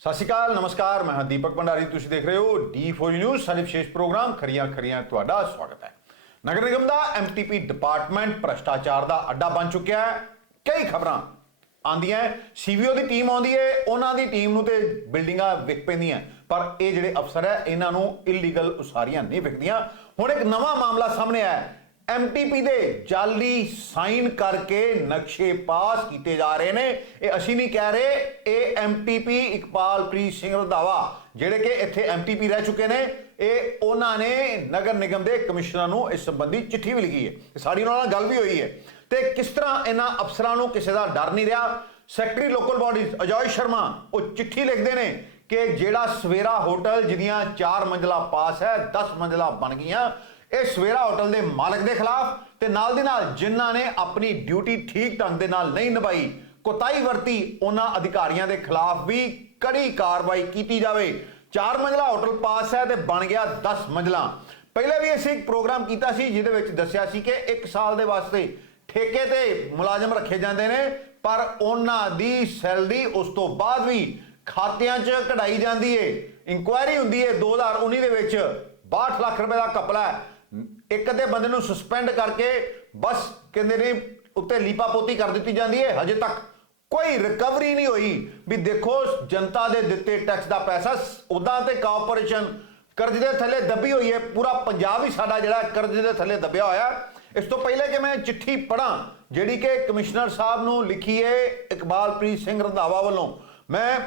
ਸਤਿ ਸ਼੍ਰੀ ਅਕਾਲ, ਨਮਸਕਾਰ, ਮੈਂ ਹਾਂ ਦੀਪਕ ਭੰਡਾਰੀ, ਤੁਸੀਂ ਦੇਖ ਰਹੇ ਹੋ ਡੀ4 ਨਿਊਜ਼ ਸਾਡੇ ਵਿਸ਼ੇਸ਼ ਪ੍ਰੋਗਰਾਮ, ਖਰੀਆਂ ਖਰੀਆਂ ਤੁਹਾਡਾ ਸਵਾਗਤ ਹੈ। ਨਗਰ ਨਿਗਮ ਦਾ ਐਮਟੀਪੀ ਡਿਪਾਰਟਮੈਂਟ ਭ੍ਰਸ਼ਟਾਚਾਰ ਦਾ ਅੱਡਾ ਬਣ ਚੁੱਕਿਆ ਹੈ। ਕਈ ਖਬਰਾਂ ਆਂਦੀਆਂ ਸੀਵੀਓ ਦੀ ਟੀਮ ਆਉਂਦੀ ਹੈ, ਉਹਨਾਂ ਦੀ ਟੀਮ ਨੂੰ ਤੇ ਬਿਲਡਿੰਗਾਂ ਵਿਕ ਪੈਂਦੀਆਂ ਪਰ ਇਹ ਜਿਹੜੇ ਅਫਸਰ ਹੈ, ਇਹਨਾਂ ਨੂੰ ਇਲੀਗਲ ਉਸਾਰੀਆਂ ਨਹੀਂ ਵਿਕਦੀਆਂ। ਹੁਣ ਇੱਕ ਨਵਾਂ ਮਾਮਲਾ ਸਾਹਮਣੇ ਆਇਆ ਐਮਟੀਪੀ ਦੇ ਜਾਲੀ ਸਾਈਨ ਕਰਕੇ ਨਕਸ਼ੇ ਪਾਸ ਕੀਤੇ ਜਾ ਰਹੇ ਨੇ। ਇਹ ਅਸੀਂ ਨਹੀਂ ਕਹਿ ਰਹੇ, ਇਹ ਐਮਟੀਪੀ ਇਕਬਾਲਪ੍ਰੀਤ ਸਿੰਘ ਰੰਧਾਵਾ, ਜਿਹੜੇ ਕਿ ਇੱਥੇ ਐਮਟੀਪੀ ਰਹਿ ਚੁੱਕੇ ਨੇ, ਇਹ ਉਹਨਾਂ ਨੇ ਨਗਰ ਨਿਗਮ ਦੇ ਕਮਿਸ਼ਨਰ ਨੂੰ ਇਸ ਸੰਬੰਧੀ ਚਿੱਠੀ ਵੀ ਲਿਖੀ ਹੈ। ਸਾਡੀ ਉਹਨਾਂ ਨਾਲ ਗੱਲ ਵੀ ਹੋਈ ਹੈ। ਤੇ ਕਿਸ ਤਰ੍ਹਾਂ ਇਹਨਾਂ ਅਫਸਰਾਂ ਨੂੰ ਕਿਸੇ ਦਾ ਡਰ ਨਹੀਂ ਰਿਹਾ? Secretary local bodies Ajoy Sharma, ਉਹ ਚਿੱਠੀ ਲਿਖਦੇ ਨੇ ਕਿ ਜਿਹੜਾ ਸਵੇਰਾ ਹੋਟਲ ਜਿਹਦੀਆਂ 4 ਮੰਜ਼ਲਾ ਪਾਸ ਹੈ 10 ਮੰਜ਼ਲਾ ਬਣ ਗਈਆਂ ਇਹ ਸਵੇਰਾ ਹੋਟਲ ਦੇ ਮਾਲਕ ਦੇ ਖਿਲਾਫ ਤੇ ਨਾਲ ਦੀ ਨਾਲ ਜਿਨ੍ਹਾਂ ਨੇ ਆਪਣੀ ਡਿਊਟੀ ਠੀਕ ਢੰਗ ਦੇ ਨਾਲ ਨਹੀਂ ਨਿਭਾਈ, ਕੋਤਾਈ ਵਰਤੀ, ਉਹਨਾਂ ਅਧਿਕਾਰੀਆਂ ਦੇ ਖਿਲਾਫ ਵੀ ਕੜੀ ਕਾਰਵਾਈ ਕੀਤੀ ਜਾਵੇ। ਚਾਰ ਮੰਜ਼ਲਾ ਹੋਟਲ ਪਾਸ ਹੈ ਤੇ ਬਣ ਗਿਆ 10 ਮੰਜ਼ਲਾ। ਪਹਿਲੇ ਵੀ ਅਸੀਂ ਇੱਕ ਪ੍ਰੋਗਰਾਮ ਕੀਤਾ ਸੀ, ਜਿਹਦੇ ਵਿੱਚ ਦੱਸਿਆ ਸੀ ਕਿ 1 ਸਾਲ ਦੇ ਵਾਸਤੇ ਠੇਕੇ ਤੇ ਮੁਲਾਜ਼ਮ ਰੱਖੇ ਜਾਂਦੇ ਨੇ, ਪਰ ਉਹਨਾਂ ਦੀ ਸੈਲਰੀ ਉਸ ਤੋਂ ਬਾਅਦ ਵੀ ਖਾਤਿਆਂ 'ਚ ਕਢਾਈ ਜਾਂਦੀ ਏ। ਇਨਕੁਆਇਰੀ ਹੁੰਦੀ ਏ 2019 ਦੇ ਵਿੱਚ 62 ਲੱਖ ਰੁਪਏ ਦਾ ਕਪਲਾ ਇੱਕ ਅੱਧੇ ਬੰਦੇ ਨੂੰ ਸਸਪੈਂਡ ਕਰਕੇ ਬਸ ਕਹਿੰਦੇ ਨੇ ਉੱਤੇ ਲੀਪਾਪੋਤੀ ਕਰ ਦਿੱਤੀ ਜਾਂਦੀ ਹੈ, ਹਜੇ ਤੱਕ ਕੋਈ ਰਿਕਵਰੀ ਨਹੀਂ ਹੋਈ ਵੀ ਦੇਖੋ ਜਨਤਾ ਦੇ ਦਿੱਤੇ ਟੈਕਸ ਦਾ ਪੈਸਾ ਉਦਾਂ ਤੇ ਕਾਰਪੋਰੇਸ਼ਨ ਕਰਜ਼ ਦੇ ਥੱਲੇ ਦੱਬੀ ਹੋਈ ਹੈ, ਪੂਰਾ ਪੰਜਾਬ ਹੀ ਸਾਡਾ ਜਿਹੜਾ ਕਰਜ਼ ਦੇ ਥੱਲੇ ਦੱਬਿਆ ਹੋਇਆ। ਇਸ ਤੋਂ ਪਹਿਲੇ ਕਿ ਮੈਂ ਚਿੱਠੀ ਪੜਾਂ ਜਿਹੜੀ ਕਿ ਕਮਿਸ਼ਨਰ ਸਾਹਿਬ ਨੂੰ ਲਿਖੀ ਹੈ ਇਕਬਾਲਪ੍ਰੀਤ ਸਿੰਘ ਰੰਧਾਵਾ ਵੱਲੋਂ। ਮੈਂ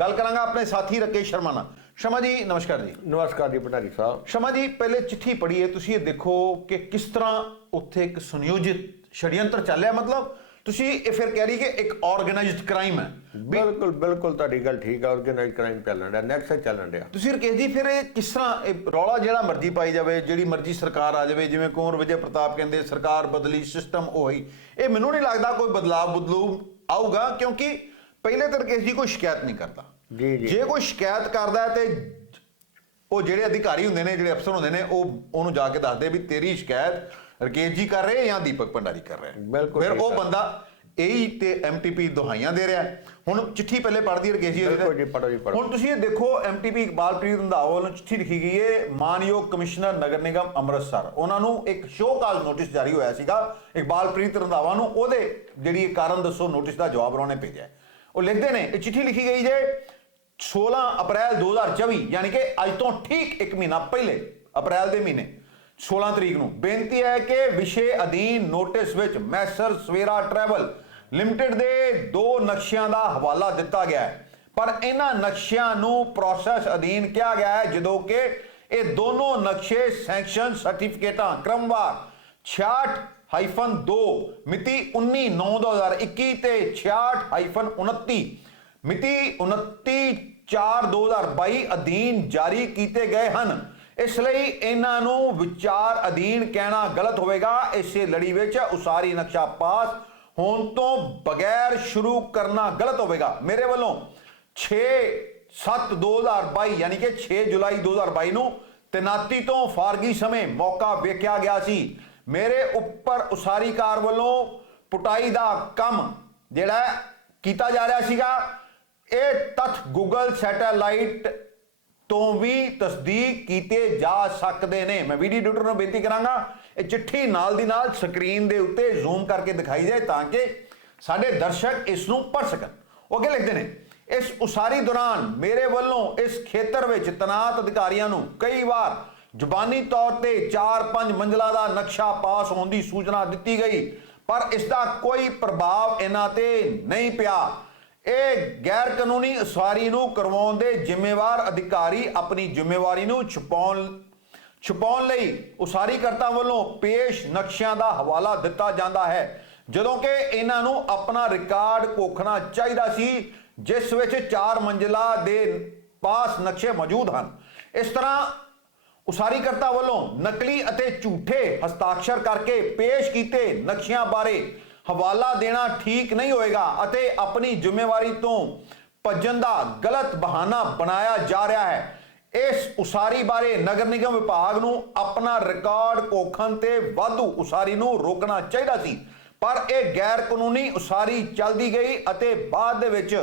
ਗੱਲ ਕਰਾਂਗਾ ਆਪਣੇ ਸਾਥੀ ਰਕੇਸ਼ ਸ਼ਰਮਾ ਨਾਲ। ਸ਼ਰਮਾ ਜੀ ਨਮਸਕਾਰ ਜੀ। ਨਮਸਕਾਰ ਜੀ ਭੰਡਾਰੀ ਸਾਹਿਬ। ਸ਼ਮਾ ਜੀ ਪਹਿਲੇ ਚਿੱਠੀ ਪੜ੍ਹੀਏ ਤੁਸੀਂ ਇਹ ਦੇਖੋ ਕਿ ਕਿਸ ਤਰ੍ਹਾਂ ਉੱਥੇ ਇੱਕ ਸੁਨਿਯੋਜਿਤ ਛੜਯੰਤਰ ਚੱਲਿਆ। ਮਤਲਬ ਤੁਸੀਂ ਇਹ ਫਿਰ ਕਹਿ ਰਹੀ ਕਿ ਇੱਕ ਆਰਗੇਨਾਈਜ਼ਡ ਕ੍ਰਾਈਮ ਹੈ। ਬਿਲਕੁਲ ਬਿਲਕੁਲ ਤੁਹਾਡੀ ਗੱਲ ਠੀਕ ਹੈ ਆਰਗੇਨਾਈਜ਼ ਕ੍ਰਾਈਮ ਚੱਲਣ ਰਿਹਾ ਨੈਕਸਟ ਚੱਲਣ ਰਿਹਾ ਤੁਸੀਂ ਰਕੇਸ਼ ਜੀ ਫਿਰ ਇਹ ਕਿਸ ਤਰ੍ਹਾਂ ਇਹ ਰੌਲਾ ਜਿਹੜਾ ਮਰਜ਼ੀ ਪਾਈ ਜਾਵੇ ਜਿਹੜੀ ਮਰਜ਼ੀ ਸਰਕਾਰ ਆ ਜਾਵੇ ਜਿਵੇਂ ਕੁੰਵਰ ਵਿਜੇ ਪ੍ਰਤਾਪ ਕਹਿੰਦੇ ਸਰਕਾਰ ਬਦਲੀ ਸਿਸਟਮ ਉਹੀ ਇਹ ਮੈਨੂੰ ਨਹੀਂ ਲੱਗਦਾ ਕੋਈ ਬਦਲਾਅ ਬਦਲੂ ਆਊਗਾ ਕਿਉਂਕਿ ਪਹਿਲੇ ਤਾਂ ਰਕੇਸ਼ ਜੀ ਕੋਈ ਸ਼ਿਕਾਇਤ ਨਹੀਂ ਕਰਦਾ। ਜੀ, ਜੀ। ਜੇ ਕੋਈ ਸ਼ਿਕਾਇਤ ਕਰਦਾ ਹੈ ਤੇ ਉਹ ਜਿਹੜੇ ਅਧਿਕਾਰੀ ਹੁੰਦੇ ਨੇ ਜਿਹੜੇ ਅਫਸਰ ਹੁੰਦੇ ਨੇ ਉਹ ਉਹਨੂੰ ਜਾ ਕੇ ਦੱਸਦੇ ਵੀ ਤੇਰੀ ਸ਼ਿਕਾਇਤ ਰਕੇਸ਼ ਜੀ ਕਰ ਰਹੇ ਜਾਂ ਦੀਪਕ ਭੰਡਾਰੀ ਕਰ ਰਹੇ ਬਿਲਕੁਲ ਫਿਰ ਠੀਕ ਉਹ ਹੈ। ਬੰਦਾ ਇਹੀ ਤੇ ਐਮਟੀਪੀ ਦੁਹਾਈਆਂ ਦੇ ਰਿਹਾ ਹੈ। ਹੁਣ ਚਿੱਠੀ ਪਹਿਲੇ ਪੜ੍ਹਦੀ ਰਕੇਸ਼ ਜੀ ਬਿਲਕੁਲ ਜੀ, ਪੜ੍ਹੋ ਜੀ, ਪੜ੍ਹੋ। ਹੁਣ ਤੁਸੀਂ ਇਹ ਦੇਖੋ ਐਮਟੀਪੀ ਇਕਬਾਲਪ੍ਰੀਤ ਰੰਧਾਵਾ ਵੱਲੋਂ ਚਿੱਠੀ ਲਿਖੀ ਗਈ ਹੈ ਮਾਨਯੋਗ ਕਮਿਸ਼ਨਰ ਨਗਰ ਨਿਗਮ ਅੰਮ੍ਰਿਤਸਰ ਉਹਨਾਂ ਨੂੰ ਇੱਕ ਸ਼ੋਅ ਕਾਜ਼ ਨੋਟਿਸ ਜਾਰੀ ਹੋਇਆ ਸੀਗਾ ਇਕਬਾਲਪ੍ਰੀਤ ਰੰਧਾਵਾ ਨੂੰ ਉਹਦੇ ਜਿਹੜੀ ਇਹ ਕਾਰਨ ਦੱਸੋ ਨੋਟਿਸ ਦਾ ਜਵਾਬ ਉਹਨਾਂ ਨੇ ਭੇਜਿਆ ਹੈ। ਉਹ ਲਿਖਦੇ ਨੇ ਇਹ ਚਿੱਠੀ ਲਿਖੀ ਗਈ ਜੇ 16 ਅਪ੍ਰੈਲ 2024 ਯਾਨੀ ਕਿ ਅੱਜ ਤੋਂ ਠੀਕ 1 ਮਹੀਨਾ ਪਹਿਲੇ, ਅਪ੍ਰੈਲ ਦੇ ਮਹੀਨੇ 16 ਤਰੀਕ ਨੂੰ। ਬੇਨਤੀ ਹੈ ਕਿ ਵਿਸ਼ੇ ਅਧੀਨ ਨੋਟਿਸ ਵਿੱਚ ਮੈਸਰ ਸਵੇਰਾ ਟਰੈਵਲ ਲਿਮਟਿਡ ਦੇ ਦੋ ਨਕਸ਼ਿਆਂ ਦਾ ਹਵਾਲਾ ਦਿੱਤਾ ਗਿਆ ਹੈ। ਪਰ ਇਹਨਾਂ ਨਕਸ਼ਿਆਂ ਨੂੰ ਪ੍ਰੋਸੈਸ ਅਧੀਨ ਕਿਹਾ ਗਿਆ ਹੈ, ਜਦੋਂ ਕਿ ਇਹ ਦੋਨੋਂ ਨਕਸ਼ੇ ਸੈਂਕਸ਼ਨ ਸਰਟੀਫਿਕੇਟਾਂ, ਕ੍ਰਮਵਾਰ 66-2 ਮਿਤੀ 19/9/2021 ਤੇ 66-29 ਮਿਤੀ 29/4/2022 ਅਧੀਨ ਜਾਰੀ ਕੀਤੇ ਗਏ ਹਨ। ਇਸ ਲਈ ਇਹਨਾਂ ਨੂੰ ਵਿਚਾਰ ਅਧੀਨ ਕਹਿਣਾ ਗਲਤ ਹੋਵੇਗਾ। ਇਸੇ ਲੜੀ ਵਿੱਚ ਉਸਾਰੀ ਨਕਸ਼ਾ ਪਾਸ ਹੋਣ ਤੋਂ ਬਗੈਰ ਸ਼ੁਰੂ ਕਰਨਾ ਗਲਤ ਹੋਵੇਗਾ। ਮੇਰੇ ਵੱਲੋਂ 6 7 2022 ਯਾਨੀ ਕਿ 6 ਜੁਲਾਈ 2022 ਨੂੰ ਤੈਨਾਤੀ ਤੋਂ ਫਾਰਗੀ ਸਮੇਂ ਮੌਕਾ ਵੇਖਿਆ ਗਿਆ ਸੀ। ਮੇਰੇ ਉੱਪਰ ਉਸਾਰੀਕਾਰ ਵੱਲੋਂ ਪੁਟਾਈ ਦਾ ਕੰਮ ਜਿਹੜਾ ਕੀਤਾ ਜਾ ਰਿਹਾ ਸੀਗਾ। ਇਹ ਤੱਥ ਗੂਗਲ ਸੈਟੇਲਾਈਟ ਤੋਂ ਵੀ ਤਸਦੀਕ ਕੀਤੇ ਜਾ ਸਕਦੇ ਨੇ। ਮੈਂ ਵੀਡੀਓ ਐਡੀਟਰ ਨੂੰ ਬੇਨਤੀ ਕਰਾਂਗਾ, ਇਹ ਚਿੱਠੀ ਨਾਲ ਦੀ ਨਾਲ ਸਕਰੀਨ ਦੇ ਉੱਤੇ ਜ਼ੂਮ ਕਰਕੇ ਦਿਖਾਈ ਜਾਏ ਤਾਂ ਕਿ ਸਾਡੇ ਦਰਸ਼ਕ ਇਸ ਨੂੰ ਪੜ੍ਹ ਸਕਣ। ਉਹ ਅੱਗੇ ਲਿਖਦੇ ਨੇ, ਇਸ ਉਸਾਰੀ ਦੌਰਾਨ ਮੇਰੇ ਵੱਲੋਂ ਇਸ ਖੇਤਰ ਵਿੱਚ ਤਨਾਤ ਅਧਿਕਾਰੀਆਂ ਨੂੰ ਕਈ ਵਾਰ ਜ਼ੁਬਾਨੀ ਤੌਰ ਤੇ 4-5 ਮੰਜ਼ਲਾ ਦਾ ਨਕਸ਼ਾ ਪਾਸ ਹੋਣ ਦੀ ਸੂਚਨਾ ਦਿੱਤੀ ਗਈ, ਪਰ ਇਸ ਦਾ ਕੋਈ ਪ੍ਰਭਾਵ ਇਹਨਾਂ ਤੇ ਨਹੀਂ ਪਿਆ। ਇਹ ਗੈਰ ਕਾਨੂੰਨੀ ਉਸਾਰੀ ਨੂੰ ਕਰਵਾਉਣ ਦੇ ਜ਼ਿੰਮੇਵਾਰ ਅਧਿਕਾਰੀ ਆਪਣੀ ਜ਼ਿੰਮੇਵਾਰੀ ਨੂੰ ਛੁਪਾਉਣ ਛੁਪਾਉਣ ਲਈ ਉਸਾਰੀਕਰਤਾ ਵੱਲੋਂ ਪੇਸ਼ ਨਕਸ਼ਿਆਂ ਦਾ ਹਵਾਲਾ ਦਿੱਤਾ ਜਾਂਦਾ ਹੈ। ਜਦੋਂ ਕਿ ਇਹਨਾਂ ਨੂੰ ਆਪਣਾ ਰਿਕਾਰਡ ਕੋਖਣਾ ਚਾਹੀਦਾ ਸੀ, ਜਿਸ ਵਿੱਚ ਚਾਰ ਮੰਜ਼ਲਾ ਦੇ ਪਾਸ ਨਕਸ਼ੇ ਮੌਜੂਦ ਹਨ। ਇਸ ਤਰ੍ਹਾਂ ਉਸਾਰੀਕਰਤਾ ਵੱਲੋਂ ਨਕਲੀ ਅਤੇ ਝੂਠੇ ਹਸਤਾਖਰ ਕਰਕੇ ਪੇਸ਼ ਕੀਤੇ ਨਕਸ਼ਿਆਂ ਬਾਰੇ ਹਵਾਲਾ ਦੇਣਾ ਠੀਕ ਨਹੀਂ ਹੋਏਗਾ ਅਤੇ ਆਪਣੀ ਜ਼ਿੰਮੇਵਾਰੀ ਤੋਂ ਭੱਜਣ ਦਾ ਗਲਤ ਬਹਾਨਾ ਬਣਾਇਆ ਜਾ ਰਿਹਾ ਹੈ। ਇਸ ਉਸਾਰੀ ਬਾਰੇ ਨਗਰ ਨਿਗਮ ਵਿਭਾਗ ਨੂੰ ਆਪਣਾ ਰਿਕਾਰਡ ਕੋਖਣ ਤੇ ਵਾਧੂ ਉਸਾਰੀ ਨੂੰ ਰੋਕਣਾ ਚਾਹੀਦਾ ਸੀ, ਪਰ ਇਹ ਗੈਰ ਕਾਨੂੰਨੀ ਉਸਾਰੀ ਚੱਲਦੀ ਗਈ ਅਤੇ ਬਾਅਦ ਦੇ ਵਿੱਚ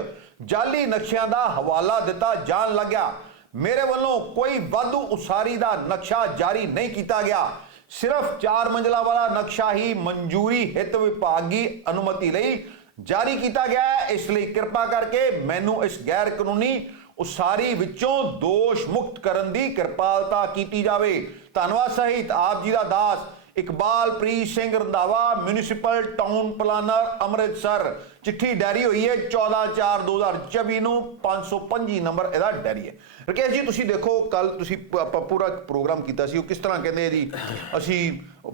ਜਾਲੀ ਨਕਸ਼ਿਆਂ ਦਾ ਹਵਾਲਾ ਦਿੱਤਾ ਜਾਣ ਲੱਗਿਆ। ਮੇਰੇ ਵੱਲੋਂ ਕੋਈ ਵਾਧੂ ਉਸਾਰੀ ਦਾ ਨਕਸ਼ਾ ਜਾਰੀ ਨਹੀਂ ਕੀਤਾ ਗਿਆ। ਸਿਰਫ 4 ਮੰਜ਼ਲਾ ਵਾਲਾ ਨਕਸ਼ਾ ਹੀ ਮਨਜ਼ੂਰੀ ਹਿੱਤ ਵਿਭਾਗੀ ਅਨੁਮਤੀ ਲਈ ਜਾਰੀ ਕੀਤਾ ਗਿਆ ਹੈ। ਇਸ ਲਈ ਕਿਰਪਾ ਕਰਕੇ ਮੈਨੂੰ ਇਸ ਗੈਰ ਕਾਨੂੰਨੀ ਉਸਾਰੀ ਵਿੱਚੋਂ ਦੋਸ਼ ਮੁਕਤ ਕਰਨ ਦੀ ਕਿਰਪਾਲਤਾ ਕੀਤੀ ਜਾਵੇ। ਧੰਨਵਾਦ ਸਹਿਤ ਆਪ ਜੀ ਦਾ ਦਾਸ Iqbalpreet Singh Randhawa municipal town planner Amritsar. ਚਿੱਠੀ ਡੈਰੀ ਹੋਈ ਹੈ 14/4/2024 ਨੂੰ 525 ਨੰਬਰ ਇਹਦਾ ਡੈਰੀ ਹੈ। ਰਕੇਸ਼ ਜੀ, ਤੁਸੀਂ ਦੇਖੋ, ਕੱਲ ਤੁਸੀਂ ਆਪਾਂ ਪੂਰਾ ਪ੍ਰੋਗਰਾਮ ਕੀਤਾ ਸੀ, ਉਹ ਕਿਸ ਤਰ੍ਹਾਂ ਕਹਿੰਦੇ ਜੀ ਅਸੀਂ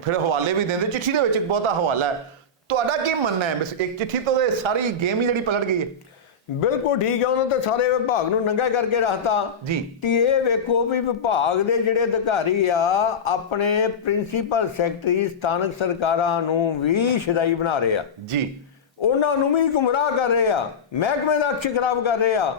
ਫਿਰ ਹਵਾਲੇ ਵੀ ਦਿੰਦੇ, ਚਿੱਠੀ ਦੇ ਵਿੱਚ ਇੱਕ ਬਹੁਤਾ ਹਵਾਲਾ ਹੈ। ਤੁਹਾਡਾ ਕੀ ਮੰਨਣਾ ਹੈ? ਬਸ ਇੱਕ ਚਿੱਠੀ ਤੋਂ ਤੇ ਸਾਰੀ ਗੇਮ ਹੀ ਜਿਹੜੀ ਪਲਟ ਗਈ ਹੈ। ਬਿਲਕੁਲ ਠੀਕ ਹੈ ਉਹਨਾਂ ਤੇ ਸਾਰੇ ਵਿਭਾਗ ਨੂੰ ਨੰਗਾ ਕਰਕੇ ਰੱਖਤਾ। ਜੀ। ਕਿ ਇਹ ਵੇਖੋ ਵੀ ਵਿਭਾਗ ਦੇ ਜਿਹੜੇ ਅਧਿਕਾਰੀ ਆ ਆਪਣੇ ਪ੍ਰਿੰਸੀਪਲ ਸੈਕਟਰੀ ਸਥਾਨਕ ਸਰਕਾਰਾਂ ਨੂੰ ਵੀ ਸ਼ਦਾਈ ਬਣਾ ਰਹੇ ਆ। ਜੀ। ਉਹਨਾਂ ਨੂੰ ਵੀ ਗੁੰਮਰਾਹ ਕਰ ਰਹੇ ਆ ਮਹਿਕਮੇ ਦਾ ਅਕਸ਼ ਖਰਾਬ ਕਰ ਰਹੇ ਆ।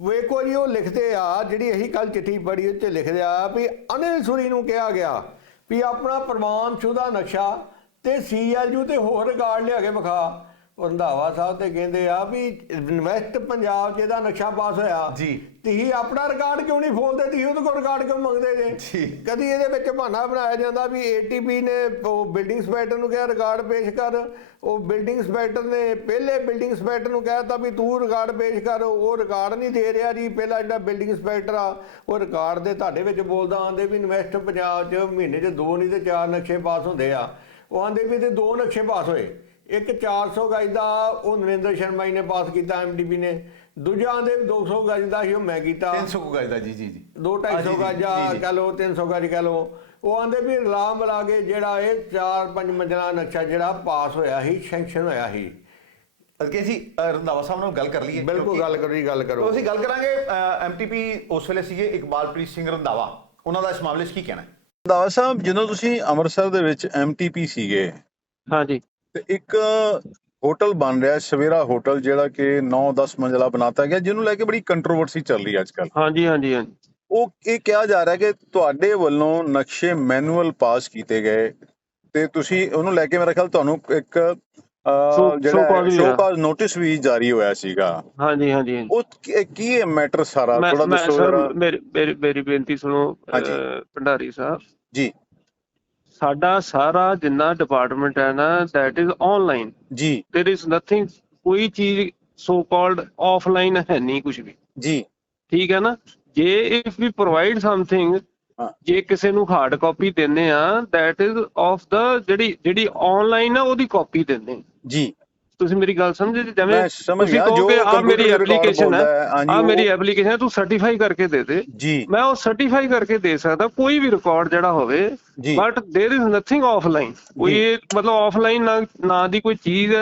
ਵੇਖੋ ਜੀ ਉਹ ਲਿਖਦੇ ਆ ਜਿਹੜੀ ਅਸੀਂ ਕੱਲ ਚਿੱਠੀ ਪੜ੍ਹੀ ਉੱਤੇ ਲਿਖਦੇ ਆ ਵੀ ਅਨਿਲ ਸੁਰੀ ਨੂੰ ਕਿਹਾ ਗਿਆ ਵੀ ਆਪਣਾ ਪ੍ਰਮਾਣਸ਼ੁਦਾ ਨਕਸ਼ਾ ਤੇ ਸੀਐਲਯੂ ਤੇ ਹੋਰ ਰਿਕਾਰਡ ਲਿਆ ਕੇ ਵਿਖਾ। ਰੰਧਾਵਾ ਸਾਹਿਬ ਤੇ ਕਹਿੰਦੇ ਆ ਵੀ ਇਨਵੈਸਟ ਪੰਜਾਬ 'ਚ ਇਹਦਾ ਨਕਸ਼ਾ ਪਾਸ ਹੋਇਆ। ਜੀ। ਤੁਸੀਂ ਆਪਣਾ ਰਿਕਾਰਡ ਕਿਉਂ ਨਹੀਂ ਫੋਲਦੇ? ਤੁਸੀਂ ਉਹਦੇ ਕੋਲ ਰਿਕਾਰਡ ਕਿਉਂ ਮੰਗਦੇ ਜੀ। ਕਦੀ ਇਹਦੇ ਵਿੱਚ ਬਹਾਨਾ ਬਣਾਇਆ ਜਾਂਦਾ ਵੀ ਏਟੀਪੀ ਨੇ ਉਹ ਬਿਲਡਿੰਗ ਇੰਸਪੈਕਟਰ ਨੂੰ ਕਿਹਾ ਰਿਕਾਰਡ ਪੇਸ਼ ਕਰ। ਉਹ ਬਿਲਡਿੰਗ ਇੰਸਪੈਕਟਰ ਨੇ ਪਹਿਲੇ ਬਿਲਡਿੰਗ ਇੰਸਪੈਕਟਰ ਨੂੰ ਕਹਿਤਾ ਵੀ ਤੂੰ ਰਿਕਾਰਡ ਪੇਸ਼ ਕਰ। ਉਹ ਰਿਕਾਰਡ ਨਹੀਂ ਦੇ ਰਿਹਾ ਜੀ। ਪਹਿਲਾ ਜਿਹੜਾ ਬਿਲਡਿੰਗ ਇੰਸਪੈਕਟਰ ਆ ਉਹ ਰਿਕਾਰਡ ਦੇ ਤੁਹਾਡੇ ਵਿੱਚ ਬੋਲਦਾ ਆਂਦੇ ਵੀ ਇਨਵੈਸਟ ਪੰਜਾਬ 'ਚ ਮਹੀਨੇ 'ਚ ਦੋ ਨਹੀਂ ਤੇ ਚਾਰ ਨਕਸ਼ੇ ਪਾਸ ਹੁੰਦੇ ਆ। ਉਹ ਆਂਦੇ ਵੀ ਤੇ ਦੋ ਨਕਸ਼ੇ ਪਾਸ ਹੋਏ। ਇੱਕ 400 ਗਜ ਦਾ ਉਹ ਨਰਿੰਦਰ ਸ਼ਰਮਾ ਜੀ ਨੇ ਪਾਸ ਕੀਤਾ ਐਮਡੀਪੀ ਨੇ। ਦੂਜਾ ਆਂਦੇ 200 ਗਜ ਦਾ ਸੀ ਉਹ ਮੈਂ ਕੀਤਾ। 300 ਕੁ ਗਜ ਦਾ ਜੀ ਜੀ ਜੀ। ਦੋ ਹਾਂ, ਢਾਈ ਜੀ, ਸੌ ਜੀ, ਗਜ ਜੀ, ਆ ਜੀ। ਕਹ ਲਓ 300 ਗਜ ਕਹ ਲਓ। ਉਹ ਆਂਦੇ ਵੀ ਲਾਮ ਲਾ ਕੇ ਜਿਹੜਾ ਇਹ 4-5 ਮੰਜ਼ਲਾ ਨਕਸ਼ਾ ਜਿਹੜਾ ਪਾਸ ਹੋਇਆ ਸੀ ਸੈਂਕਸ਼ਨ ਹੋਇਆ ਸੀ। ਅਰਕੇ ਜੀ ਅ, ਰੰਧਾਵਾ ਸਾਹਿਬ ਨਾਲ ਗੱਲ ਕਰ ਲਈਏ ਬਿਲਕੁਲ ਗੱਲ ਕਰੋ ਜੀ ਗੱਲ ਕਰੋ। ਅਸੀਂ ਗੱਲ ਕਰਾਂਗੇ ਐਮਟੀਪੀ ਉਸ ਵੇਲੇ ਸੀਗੇ ਇਕਬਾਲਪ੍ਰੀਤ ਸਿੰਘ ਰੰਧਾਵਾ। ਉਹਨਾਂ ਦਾ ਇਸ ਮਾਮਲੇ 'ਚ ਕੀ ਕਹਿਣਾ ਹੈ? ਦਾਵਾ ਸਾਹਿਬ ਜਦੋਂ ਤੁਸੀਂ ਅੰਮ੍ਰਿਤਸਰ ਦੇ ਵਿੱਚ ਐਮਟੀਪੀ ਸੀਗੇ ਹਾਂਜੀ ਤੇ ਇੱਕ ਹੋਟਲ ਬਣ ਰਿਹਾ ਸਵੇਰਾ ਹੋਟਲ ਜਿਹੜਾ ਕਿ 9-10 ਮੰਜ਼ਲਾ ਬਣਾਤਾ ਗਿਆ ਜਿਹਨੂੰ ਲੈ ਕੇ ਬੜੀ ਕੰਟਰੋਵਰਸੀ ਚੱਲ ਰਹੀ ਹੈ ਅੱਜਕੱਲ ਹਾਂਜੀ ਹਾਂਜੀ ਹਾਂਜੀ। ਉਹ ਇਹ ਕਿਹਾ ਜਾ ਰਿਹਾ ਕਿ ਤੁਹਾਡੇ ਵੱਲੋਂ ਨਕਸ਼ੇ ਮੈਨੂਅਲ ਪਾਸ ਕੀਤੇ ਗਏ ਤੇ ਤੁਸੀਂ ਉਹਨੂੰ ਲੈ ਕੇ ਮੇਰਾ ਖਿਆਲ ਤੁਹਾਨੂੰ ਇੱਕ ਜਿਹੜਾ। ਸ਼ੋਕਾਜ਼ ਨੋਟਿਸ ਵੀ ਜਾਰੀ ਹੋਇਆ ਸੀਗਾ। ਹਾਂਜੀ ਹਾਂਜੀ। ਉਹ ਕੀ- ਕੀ ਹੈ ਮੈਟਰ ਸਾਰਾ? ਥੋੜਾ ਦੱਸੋ ਮੇਰੀ ਬੇਨਤੀ ਸੁਣੋ ਭੰਡਾਰੀ ਸਾਹਿਬ। ਜੀ। ਸਾਡਾ ਸਾਰਾ ਜਿੰਨਾ ਡਿਪਾਰਟਮੈਂਟ ਹੈ ਨਾ ਦੈਟ ਇਜ਼ ਆਨਲਾਈਨ ਜੀ देयर इज ਨਥਿੰਗ ਕੋਈ ਚੀਜ਼ ਸੋ ਕਾਲਡ ਆਫਲਾਈਨ ਹੈ ਨਹੀਂ ਕੁਝ ਵੀ ਜੀ ਠੀਕ ਹੈ ਨਾ ਜੇ ਇਫ ਵੀ ਪ੍ਰੋਵਾਈਡ ਸਮਥਿੰਗ ਹਾਂ। ਜੇ ਕਿਸੇ ਨੂੰ ਹਾਰਡ ਕਾਪੀ ਦਿੰਨੇ ਆ ਦੈਟ ਇਜ਼ ਆਫ ਦਾ ਜਿਹੜੀ ਜਿਹੜੀ ਆਨਲਾਈਨ ਆ ਉਹਦੀ ਕਾਪੀ ਦਿੰਦੇ ਆ। ਜੀ ਤੁਸੀਂ ਮੇਰੀ ਗੱਲ ਸਮਝੇ ਜੀ? ਜਿਵੇਂ ਮੈਂ ਸਮਝ ਤੁਸੀਂ ਗਿਆ, ਕਹੋ ਜੋ ਕਿ ਆ computer ਮੇਰੀ ਦੇ record ਐਪਲੀਕੇਸ਼ਨ ਬੋਲਦਾ ਹੈ, ਹੈ ਹਾਂਜੀ, ਆ ਉਹ- ਮੇਰੀ ਐਪਲੀਕੇਸ਼ਨ ਹੈ ਤੂੰ ਸਰਟੀਫਾਈ ਕਰਕੇ ਦੇ ਦੇ ਜੀ ਮੈਂ ਉਹ ਸਰਟੀਫਾਈ ਕਰਕੇ ਦੇ ਸਕਦਾ ਕੋਈ ਵੀ ਰਿਕਾਰਡ ਜਿਹੜਾ ਹੋਵੇ ਜੀ। But there is nothing offline ਕੋਈ ਜੀ। ਇਹ ਮਤਲਬ ਆਫਲਾਈਨ ਨਾ ਨਾ ਦੀ ਕੋਈ ਚੀਜ਼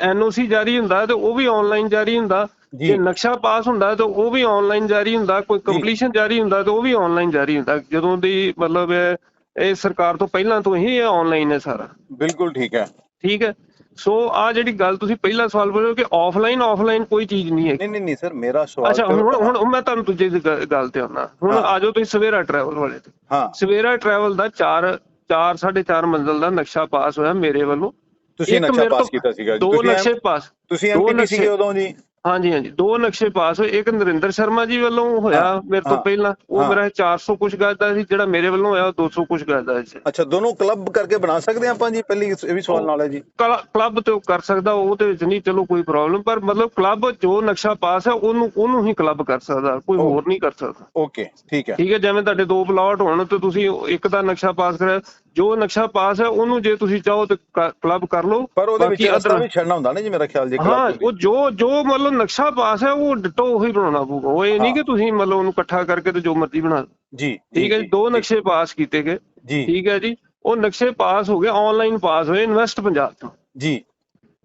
ਐਨਓਸੀ ਜਾਰੀ ਹੁੰਦਾ ਤੇ ਉਹ ਵੀ ਆਨਲਾਈਨ ਜਾਰੀ ਹੁੰਦਾ ਜੀ। ਜੇ ਨਕਸ਼ਾ ਪਾਸ ਹੁੰਦਾ ਤਾਂ ਉਹ ਵੀ ਆਨਲਾਈਨ ਜਾਰੀ ਹੁੰਦਾ ਕੋਈ ਕੰਪਲੀਸ਼ਨ ਜਾਰੀ ਹੁੰਦਾ ਤਾਂ ਉਹ ਵੀ ਆਨਲਾਈਨ ਜਾਰੀ ਹੁੰਦਾ ਜਦੋਂ ਦੀ ਮਤਲਬ ਇਹ ਇਹ ਸਰਕਾਰ ਤੋਂ ਪਹਿਲਾਂ ਤੋਂ ਹੀ ਇਹ ਆਨਲਾਈਨ ਹੈ ਸਾਰਾ ਬਿਲਕੁਲ ਠੀਕ ਹੈ ਠੀਕ ਹੈ ਸੋ ਆ ਜਿਹੜੀ ਗੱਲ ਤੁਸੀਂ ਪਹਿਲਾ ਸਵਾਲ ਪੁੱਛੋ ਕਿ ਆਫਲਾਈਨ ਆਫਲਾਈਨ ਕੋਈ ਚੀਜ਼ ਨਹੀਂ ਹੈ ਨਹੀਂ ਨਹੀਂ ਨਹੀਂ ਸਰ ਮੇਰਾ ਸਵਾਲ ਅੱਛਾ ਹੁਣ ਹੁਣ ਮੈਂ ਤੁਹਾਨੂੰ ਦੂਜੇ ਗੱਲ ਤੇ ਆਉਣਾ। ਹੁਣ। ਆਜੋ ਤੁਸੀਂ ਸਵੇਰਾ ਟਰੈਵਲ ਵਾਲੇ ਤੇ। ਹਾਂ। ਸਵੇਰਾ ਟਰੈਵਲ ਦਾ 4 4 4.5 ਮੰਜ਼ਲ ਦਾ ਨਕਸ਼ਾ ਪਾਸ ਹੋਇਆ ਮੇਰੇ ਵੱਲੋਂ। ਤੁਸੀਂ ਨਕਸ਼ਾ ਪਾਸ ਕੀਤਾ ਸੀਗਾ। ਦੋ ਨਕਸ਼ੇ ਪਾਸ ਤੁਸੀਂ ਦੋ ਐਮਪੀਪੀ ਸੀਗੇ ਉਦੋਂ ਜੀ? ਹਾਂਜੀ ਹਾਂਜੀ। ਦੋ ਨਕਸ਼ੇ ਪਾਸ ਹੋਏ। ਇੱਕ ਨਰਿੰਦਰ ਸ਼ਰਮਾ ਜੀ ਵੱਲੋਂ ਹੋਇਆ ਮੇਰੇ ਤੋਂ ਪਹਿਲਾਂ। ਉਹ। ਮੇਰਾ 400 ਕੁਛ ਗਜ ਦਾ ਸੀ। ਜਿਹੜਾ ਮੇਰੇ ਵੱਲੋਂ ਹੋਇਆ ਉਹ 200 ਕੁਛ ਗਜ ਦਾ ਸੀ। ਅੱਛਾ ਦੋਨੋਂ ਕਲੱਬ ਕਰਕੇ ਬਣਾ ਸਕਦੇ ਆਪਾਂ ਜੀ? ਪਹਿਲੀ ਇਹ ਵੀ ਸਵਾਲ ਨਾਲ ਹੈ ਜੀ। ਕਲ- ਕਲੱਬ ਤੇ ਉਹ ਕਰ ਸਕਦਾ ਉਹਦੇ ਵਿੱਚ ਨਹੀਂ ਚਲੋ ਕੋਈ ਪ੍ਰੋਬਲਮ ਪਰ ਮਤਲਬ ਕਲੱਬ ਜੋ ਨਕਸ਼ਾ ਪਾਸ ਹੈ ਉਹਨੂੰ ਉਹਨੂੰ ਹੀ ਕਲੱਬ ਕਰ ਸਕਦਾ। ਕੋਈ ਉਹ- ਹੋਰ ਨਹੀਂ ਕਰ ਸਕਦਾ। ਓਕੇ ਠੀਕ ਹੈ। ਠੀਕ ਹੈ ਜਿਵੇਂ ਤੁਹਾਡੇ ਦੋ ਪਲਾਟ ਹੋਣ ਤੇ ਤੁਸੀਂ ਇੱਕ ਦਾ ਨਕਸ਼ਾ ਪਾਸ ਕਰਿਆ। ਜੋ ਨਕਸ਼ਾ ਪਾਸ ਹੈ ਉਹਨੂੰ ਜੇ ਤੁਸੀਂ ਚਾਹੋ ਤੇ ਕਲੱਬ ਕਰ ਲਓ। ਪਰ ਉਹਦੇ ਵਿੱਚ ਰਸਤਾ ਵੀ ਛੱਡਣਾ ਹੁੰਦਾ ਨਾ ਜੀ ਮੇਰਾ ਖਿਆਲ ਜੀ ਹਾਂ ਉਹ ਜੋ ਜੋ ਮਤਲਬ ਨਕਸ਼ਾ ਪਾਸ ਹੈ ਉਹ ਡਿਟੋ ਉਹੀ ਬਣਾਉਣਾ ਪਊਗਾ। ਉਹ ਇਹ ਨਹੀਂ। ਕਿ ਤੁਸੀਂ ਮਤਲਬ ਉਹਨੂੰ ਇਕੱਠਾ ਕਰਕੇ ਤੇ ਜੋ ਮਰਜ਼ੀ ਬਣਾ। ਜੀ ਠੀਕ ਹੈ ਜੀ? ਦੋ ਨਕਸ਼ੇ ਪਾਸ ਕੀਤੇ ਗਏ। ਜੀ। ਠੀਕ ਹੈ ਜੀ? ਉਹ ਨਕਸ਼ੇ ਪਾਸ ਹੋ ਗਏ ਆਨਲਾਈਨ ਪਾਸ ਹੋਏ ਇਨਵੈਸਟ ਪੰਜਾਬ ਤੋਂ। ਜੀ।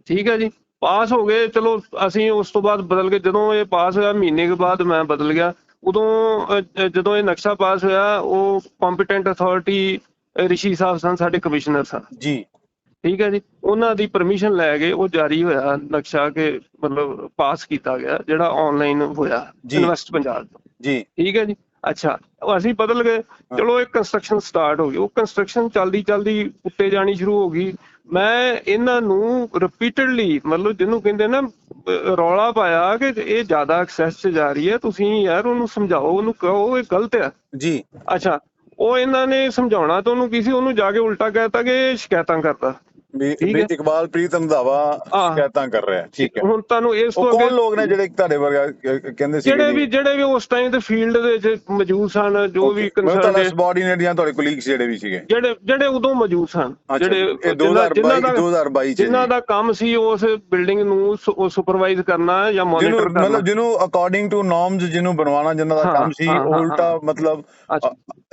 ਠੀਕ ਹੈ ਜੀ? ਪਾਸ ਹੋ ਗਏ ਚਲੋ ਅਸੀਂ ਉਸ ਤੋਂ ਬਾਅਦ ਬਦਲ ਕੇ ਜਦੋਂ ਇਹ ਪਾਸ ਹੋਇਆ ਮਹੀਨੇ ਕੇ ਬਾਅਦ ਮੈਂ ਬਦਲ ਗਿਆ। ਉਦੋਂ ਜਦੋਂ ਇਹ ਨਕਸ਼ਾ ਪਾਸ ਹੋਇਆ ਉਹ ਕੰਪੀਟੈਂਟ ਅਥਾਰਟੀ ਰਿਸ਼ੀ ਸਾਹਿਬ ਸਨ ਸਾਡੇ ਕਮਿਸ਼ਨਰ ਸਨ। ਜੀ। ਠੀਕ ਹੈ ਜੀ। ਉਹਨਾਂ ਦੀ ਪਰਮਿਸ਼ਨ ਲੈ ਕੇ ਉਹ ਜਾਰੀ ਹੋਇਆ ਨਕਸ਼ਾ ਕਿ ਮਤਲਬ ਪਾਸ ਕੀਤਾ ਗਿਆ ਜਿਹੜਾ ਆਨਲਾਈਨ ਹੋਇਆ। ਇਨਵੈਸਟ ਪੰਜਾਬ ਤੋਂ। ਜੀ। ਠੀਕ ਹੈ ਜੀ। ਅੱਛਾ ਉਹ ਅਸੀਂ ਬਦਲ ਗਏ। ਚਲੋ ਇਹ ਕੰਸਟਰਕਸ਼ਨ ਸਟਾਰਟ ਹੋ ਗਈ। ਉਹ ਕੰਸਟਰਕਸ਼ਨ ਚਲਦੀ ਚਲਦੀ ਉੱਤੇ ਜਾਣੀ ਸ਼ੁਰੂ ਹੋ ਗਈ। ਮੈਂ ਇਹਨਾਂ ਨੂੰ ਰਿਪੀਟਡਲੀ ਮਤਲਬ ਜਿਹਨੂੰ ਕਹਿੰਦੇ ਨਾ ਰੌਲਾ ਪਾਇਆ ਕਿ ਇਹ ਜ਼ਿਆਦਾ ਐਕਸੈਸ 'ਚ ਜਾ ਰਹੀ ਹੈ। ਤੁਸੀਂ ਯਾਰ ਉਹਨੂੰ ਸਮਝਾਓ ਉਹਨੂੰ ਕਹੋ ਇਹ ਗਲਤ ਹੈ। ਜੀ। ਅੱਛਾ ਉਹ ਇਹਨਾਂ ਨੇ ਸਮਝਾਉਣਾ ਤਾਂ ਉਹਨੂੰ ਕੀ ਸੀ? ਉਹਨੂੰ ਜਾ ਕੇ ਉਲਟਾ ਕਹਿਤਾ ਕਿ ਇਹ ਸ਼ਿਕਾਇਤਾਂ ਕਰਦਾ। ਵੀ। ਇਕਬਾਲ ਪ੍ਰੀਤ ਰੰਧਾਵਾ। ਸ਼ਿਕਾਇਤਾਂ ਕਰ ਰਿਹਾ। ਠੀਕ ਹੈ ਹੁਣ ਤੁਹਾਨੂੰ ਇਸ ਤੋਂ ਉਹ ਕੌਣ ਅੱਗੇ ਲੋਕ ਨੇ ਜਿਹੜੇ ਤੁਹਾਡੇ ਵਰਗਾ ਕਹਿੰਦੇ ਸੀ ਜਿਹੜੇ ਵੀ ਜਿਹੜੇ ਵੀ ਉਸ ਟਾਈਮ ਤੇ ਫੀਲਡ ਦੇ ਵਿੱਚ ਮੌਜੂਦ ਸਨ ਜੋ ਵੀ ਤੁਹਾਡਾ ਕੰਸਰਨ ਸਬਆਰਡੀਨੇਟ ਜਾਂ ਤੁਹਾਡੇ ਕੋਲੀਗਸ ਜਿਹੜੇ ਵੀ ਸੀਗੇ ਜਿਹੜੇ ਜਿਹੜੇ ਉਦੋਂ ਮੌਜੂਦ ਸਨ ਜਿਹੜੇ ਇਹ ਜਿਨ੍ਹਾਂ- 2022 ਜਿਨ੍ਹਾਂ ਦਾ 2022 ਚ ਜਿਨ੍ਹਾਂ। ਦਾ ਕੰਮ ਸੀ ਉਸ ਬਿਲਡਿੰਗ ਨੂੰ ਸੁਪਰਵਾਈਜ਼ ਕਰਨਾ ਜਾਂ ਮੋਨੀਟਰ ਕਰਨਾ ਮਤਲਬ ਜਿਹਨੂੰ ਅਕੋਰਡਿੰਗ ਟੂ ਨਾਰਮਸ ਜਿਹਨੂੰ ਬਣਵਾਉਣਾ ਜਿਨ੍ਹਾਂ ਦਾ ਕੰਮ ਸੀ ਉਲਟਾ। ਮਤਲਬ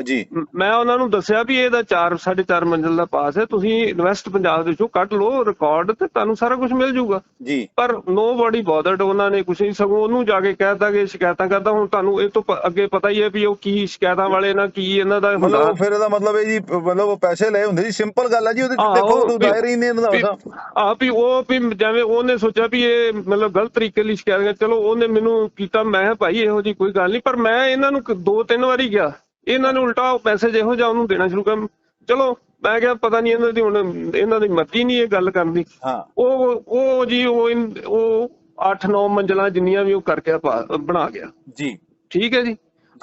ਜੀ ਮ- ਮੈਂ ਉਹਨਾਂ ਨੂੰ ਦੱਸਿਆ ਵੀ ਇਹਦਾ 4 4.5 ਮੰਜ਼ਿਲ ਦਾ ਪਾਸ ਹੈ ਤੁਸੀਂ ਇਨਵੈਸਟ ਪੰਜਾਬ ਦੇ ਵਿੱਚੋਂ ਕੱਢ ਲਓ ਰਿਕਾਰਡ ਤੇ ਤੁਹਾਨੂੰ ਸਾਰਾ ਕੁਝ ਮਿਲ ਜਾਊਗਾ। ਜੀ। ਪਰ ਨੋ ਬੋਡੀ ਬੋਦਰਡ ਉਹਨਾਂ ਨੇ ਕੁਝ ਨਹੀਂ ਸਗੋਂ ਉਹਨੂੰ ਜਾ ਕੇ ਕਹਿਤਾ ਕਿ ਸ਼ਿਕਾਇਤਾਂ ਕਰਦਾ ਹੁਣ ਤੁਹਾਨੂੰ ਇਹ ਤੋਂ ਅੱਗੇ ਪਤਾ ਹੀ ਹੈ ਵੀ ਉਹ ਕੀ ਸ਼ਿਕਾਇਤਾਂ ਵਾਲੇ ਨਾਲ ਕੀ ਇਹਨਾਂ ਦਾ ਮਤਲਬ ਹੁੰਦਾ ਫਿਰ ਇਹਦਾ ਮਤਲਬ ਇਹ ਜੀ ਮਤਲਬ ਉਹ ਪੈਸੇ ਲਏ ਹੁੰਦੇ ਜੀ ਸਿੰਪਲ ਗੱਲ ਹੈ ਜੀ ਉਹਦੇ ਚ ਦੇਖੋ ਦਾਇਰ ਹੀ ਨਹੀਂ ਵੀ- ਸਾਹਿਬ ਆ ਵੀ ਉਹ ਵੀ ਜਿਵੇਂ ਉਹਨੇ ਸੋਚਿਆ ਵੀ ਇਹ ਮਤਲਬ ਗਲਤ ਤਰੀਕੇ ਲਈ ਸ਼ਿਕਾਇਤ ਕਰ ਚਲੋ ਉਹਨੇ ਮੈਨੂੰ ਕੀਤਾ ਮੈਂ ਭਾਈ ਇਹੋ ਜੀ ਕੋਈ ਗੱਲ ਨਹੀਂ ਪਰ ਮੈਂ ਇਹਨਾਂ ਨੂੰ ਦੋ ਤਿੰਨ ਵਾਰੀ ਗਿਆ ਇਹਨਾਂ ਨੇ ਉਲਟਾ ਮੈਸੇਜ ਇਹੋ ਜਿਹਾ ਉਹਨੂੰ ਦੇਣਾ ਸ਼ੁਰੂ ਕਰ ਚਲੋ ਮੈਂ ਕਿਹਾ ਪਤਾ ਨਹੀਂ ਇਹਨਾਂ ਦੀ ਹੁਣ ਇਹਨਾਂ ਦੀ ਮਰਜ਼ੀ ਨਹੀਂ ਇਹ ਗੱਲ ਕਰਨ। ਦੀ ਹਾਂ। ਉਹ ਉਹ ਜੀ ਉਹ ਉਹ 8-9 ਮੰਜ਼ਲਾਂ ਜਿੰਨੀਆਂ ਵੀ ਉਹ ਕਰਕੇ ਬਣਾ ਗਿਆ। ਜੀ। ਠੀਕ ਹੈ ਜੀ?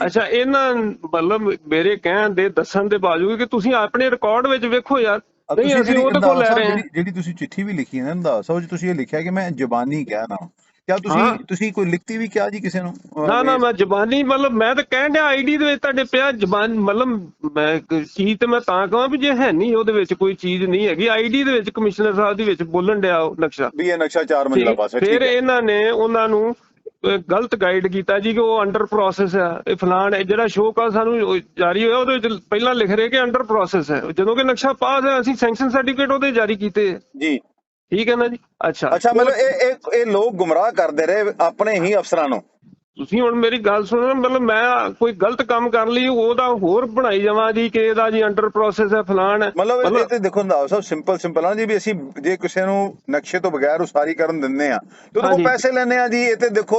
ਅੱਛਾ ਇਹਨਾਂ ਮਤਲਬ ਮੇਰੇ ਕਹਿਣ ਦੇ ਦੱਸਣ ਦੇ ਬਾਵਜੂਦ ਕਿ ਤੁਸੀਂ ਆਪਣੇ ਰਿਕਾਰਡ ਵਿੱਚ ਵੇਖੋ ਯਾਰ। ਨਹੀਂ ਅਸੀਂ ਉਹਦੇ ਕੋਲ ਲੈ ਰਹੇ ਹਾਂ। ਜਿਹੜੀ ਤੁਸੀਂ ਚਿੱਠੀ ਵੀ ਲਿਖੀ ਹੈ ਨਾ ਸਾਹਿਬ ਜੀ ਤੁਸੀਂ ਇਹ ਲਿਖਿਆ ਕਿ ਮੈਂ ਜ਼ਬਾਨੀ ਕਹਿ ਹਾਂ। ਤੁਸੀਂ ਤੁਸੀਂ ਕੋਈ ਲਿਖਤੀ ਵੀ ਕਿਹਾ ਜੀ ਕਿਸੇ ਨੂੰ ਨਾ ਨਾ ਮੈਂ ਜ਼ਬਾਨੀ ਮਤਲਬ ਮੈਂ ਤਾਂ ਕਹਿਣ ਡਿਆ ਆਈਡੀ ਦੇ ਵਿੱਚ ਤੁਹਾਡੇ ਪਿਆ ਜ਼ਬਾਨ ਮਤਲਬ ਮੈਂ ਚੀਜ਼ ਤੇ ਮੈਂ ਤਾਂ ਕਹਾਂ ਵੀ ਜੇ ਹੈ ਨਹੀਂ ਉਹਦੇ ਵਿੱਚ ਕੋਈ ਚੀਜ਼ ਨਹੀਂ ਹੈਗੀ ਆਈਡੀ ਦੇ ਵਿੱਚ ਕਮਿਸ਼ਨਰ ਸਾਹਿਬ ਦੇ ਵਿੱਚ ਬੋਲਣ ਡਿਆ ਉਹ ਨਕਸ਼ਾ ਵੀ ਇਹ ਨਕਸ਼ਾ ਚਾਰ ਮੰਜ਼ਿਲਾ। ਪਾਸ ਹੈ ਫਿਰ ਇਹਨਾਂ ਨੇ ਉਹਨਾਂ ਨੂੰ ਗਲਤ ਗਾਈਡ ਕੀਤਾ ਜੀ ਕਿ ਉਹ ਅੰਡਰ ਪ੍ਰੋਸੈਸ ਹੈ ਇਹ ਫਲਾਣ ਜਿਹੜਾ ਸ਼ੋਅ ਕਾ ਸਾਨੂੰ ਜਾਰੀ ਹੋਇਆ ਉਹਦੇ ਵਿੱਚ ਪਹਿਲਾਂ ਲਿਖ ਰਹੇ ਕਿ ਅੰਡਰ ਪ੍ਰੋਸੈਸ ਹੈ ਜਦੋਂ ਕਿ ਨਕਸ਼ਾ ਪਾਸ ਹੈ ਅਸੀਂ ਸੈਂਕਸ਼ਨ ਸਰਟੀਫਿਕੇਟ ਉਹਦੇ ਜਾਰੀ ਕੀਤੇ। ਜੀ ਠੀਕ ਹੈ ਨਾ ਜੀ? ਅੱਛਾ। ਅੱਛਾ, ਮਤਲਬ ਇਹ ਇਹ ਇਹ ਲੋਕ ਗੁੰਮਰਾਹ ਕਰਦੇ ਰਹੇ ਆਪਣੇ ਹੀ ਅਫਸਰਾਂ ਨੂੰ। ਤੁਸੀਂ ਹੁਣ ਮੇਰੀ ਗੱਲ ਸੁਣੋ ਨਾ, ਮਤਲਬ ਮੈਂ ਕੋਈ ਗਲਤ ਕੰਮ ਕਰ ਲਈ ਉਹਦਾ ਹੋਰ ਬਣਾਈ ਜਾਵਾਂ ਜੀ ਕਿ ਇਹਦਾ ਜੀ ਅੰਡਰ ਪ੍ਰੋਸੈਸ ਹੈ ਫਲਾਣ। ਮਤਲਬ ਇਹ- ਤੇ ਦੇਖੋ ਰੰਧਾਵਾ ਸਾਹਿਬ ਸਿੰਪਲ ਸਿੰਪਲ ਆ ਜੀ ਵੀ ਅਸੀਂ ਜੇ ਕਿਸੇ ਨੂੰ ਨਕਸ਼ੇ ਤੋਂ ਬਗੈਰ ਉਸਾਰੀ ਕਰਨ ਦਿੰਦੇ ਆ ਤੇ ਹਾਂਜੀ। ਪੈਸੇ ਲੈਣੇ ਆ ਜੀ ਇਹ ਤੇ ਦੇਖੋ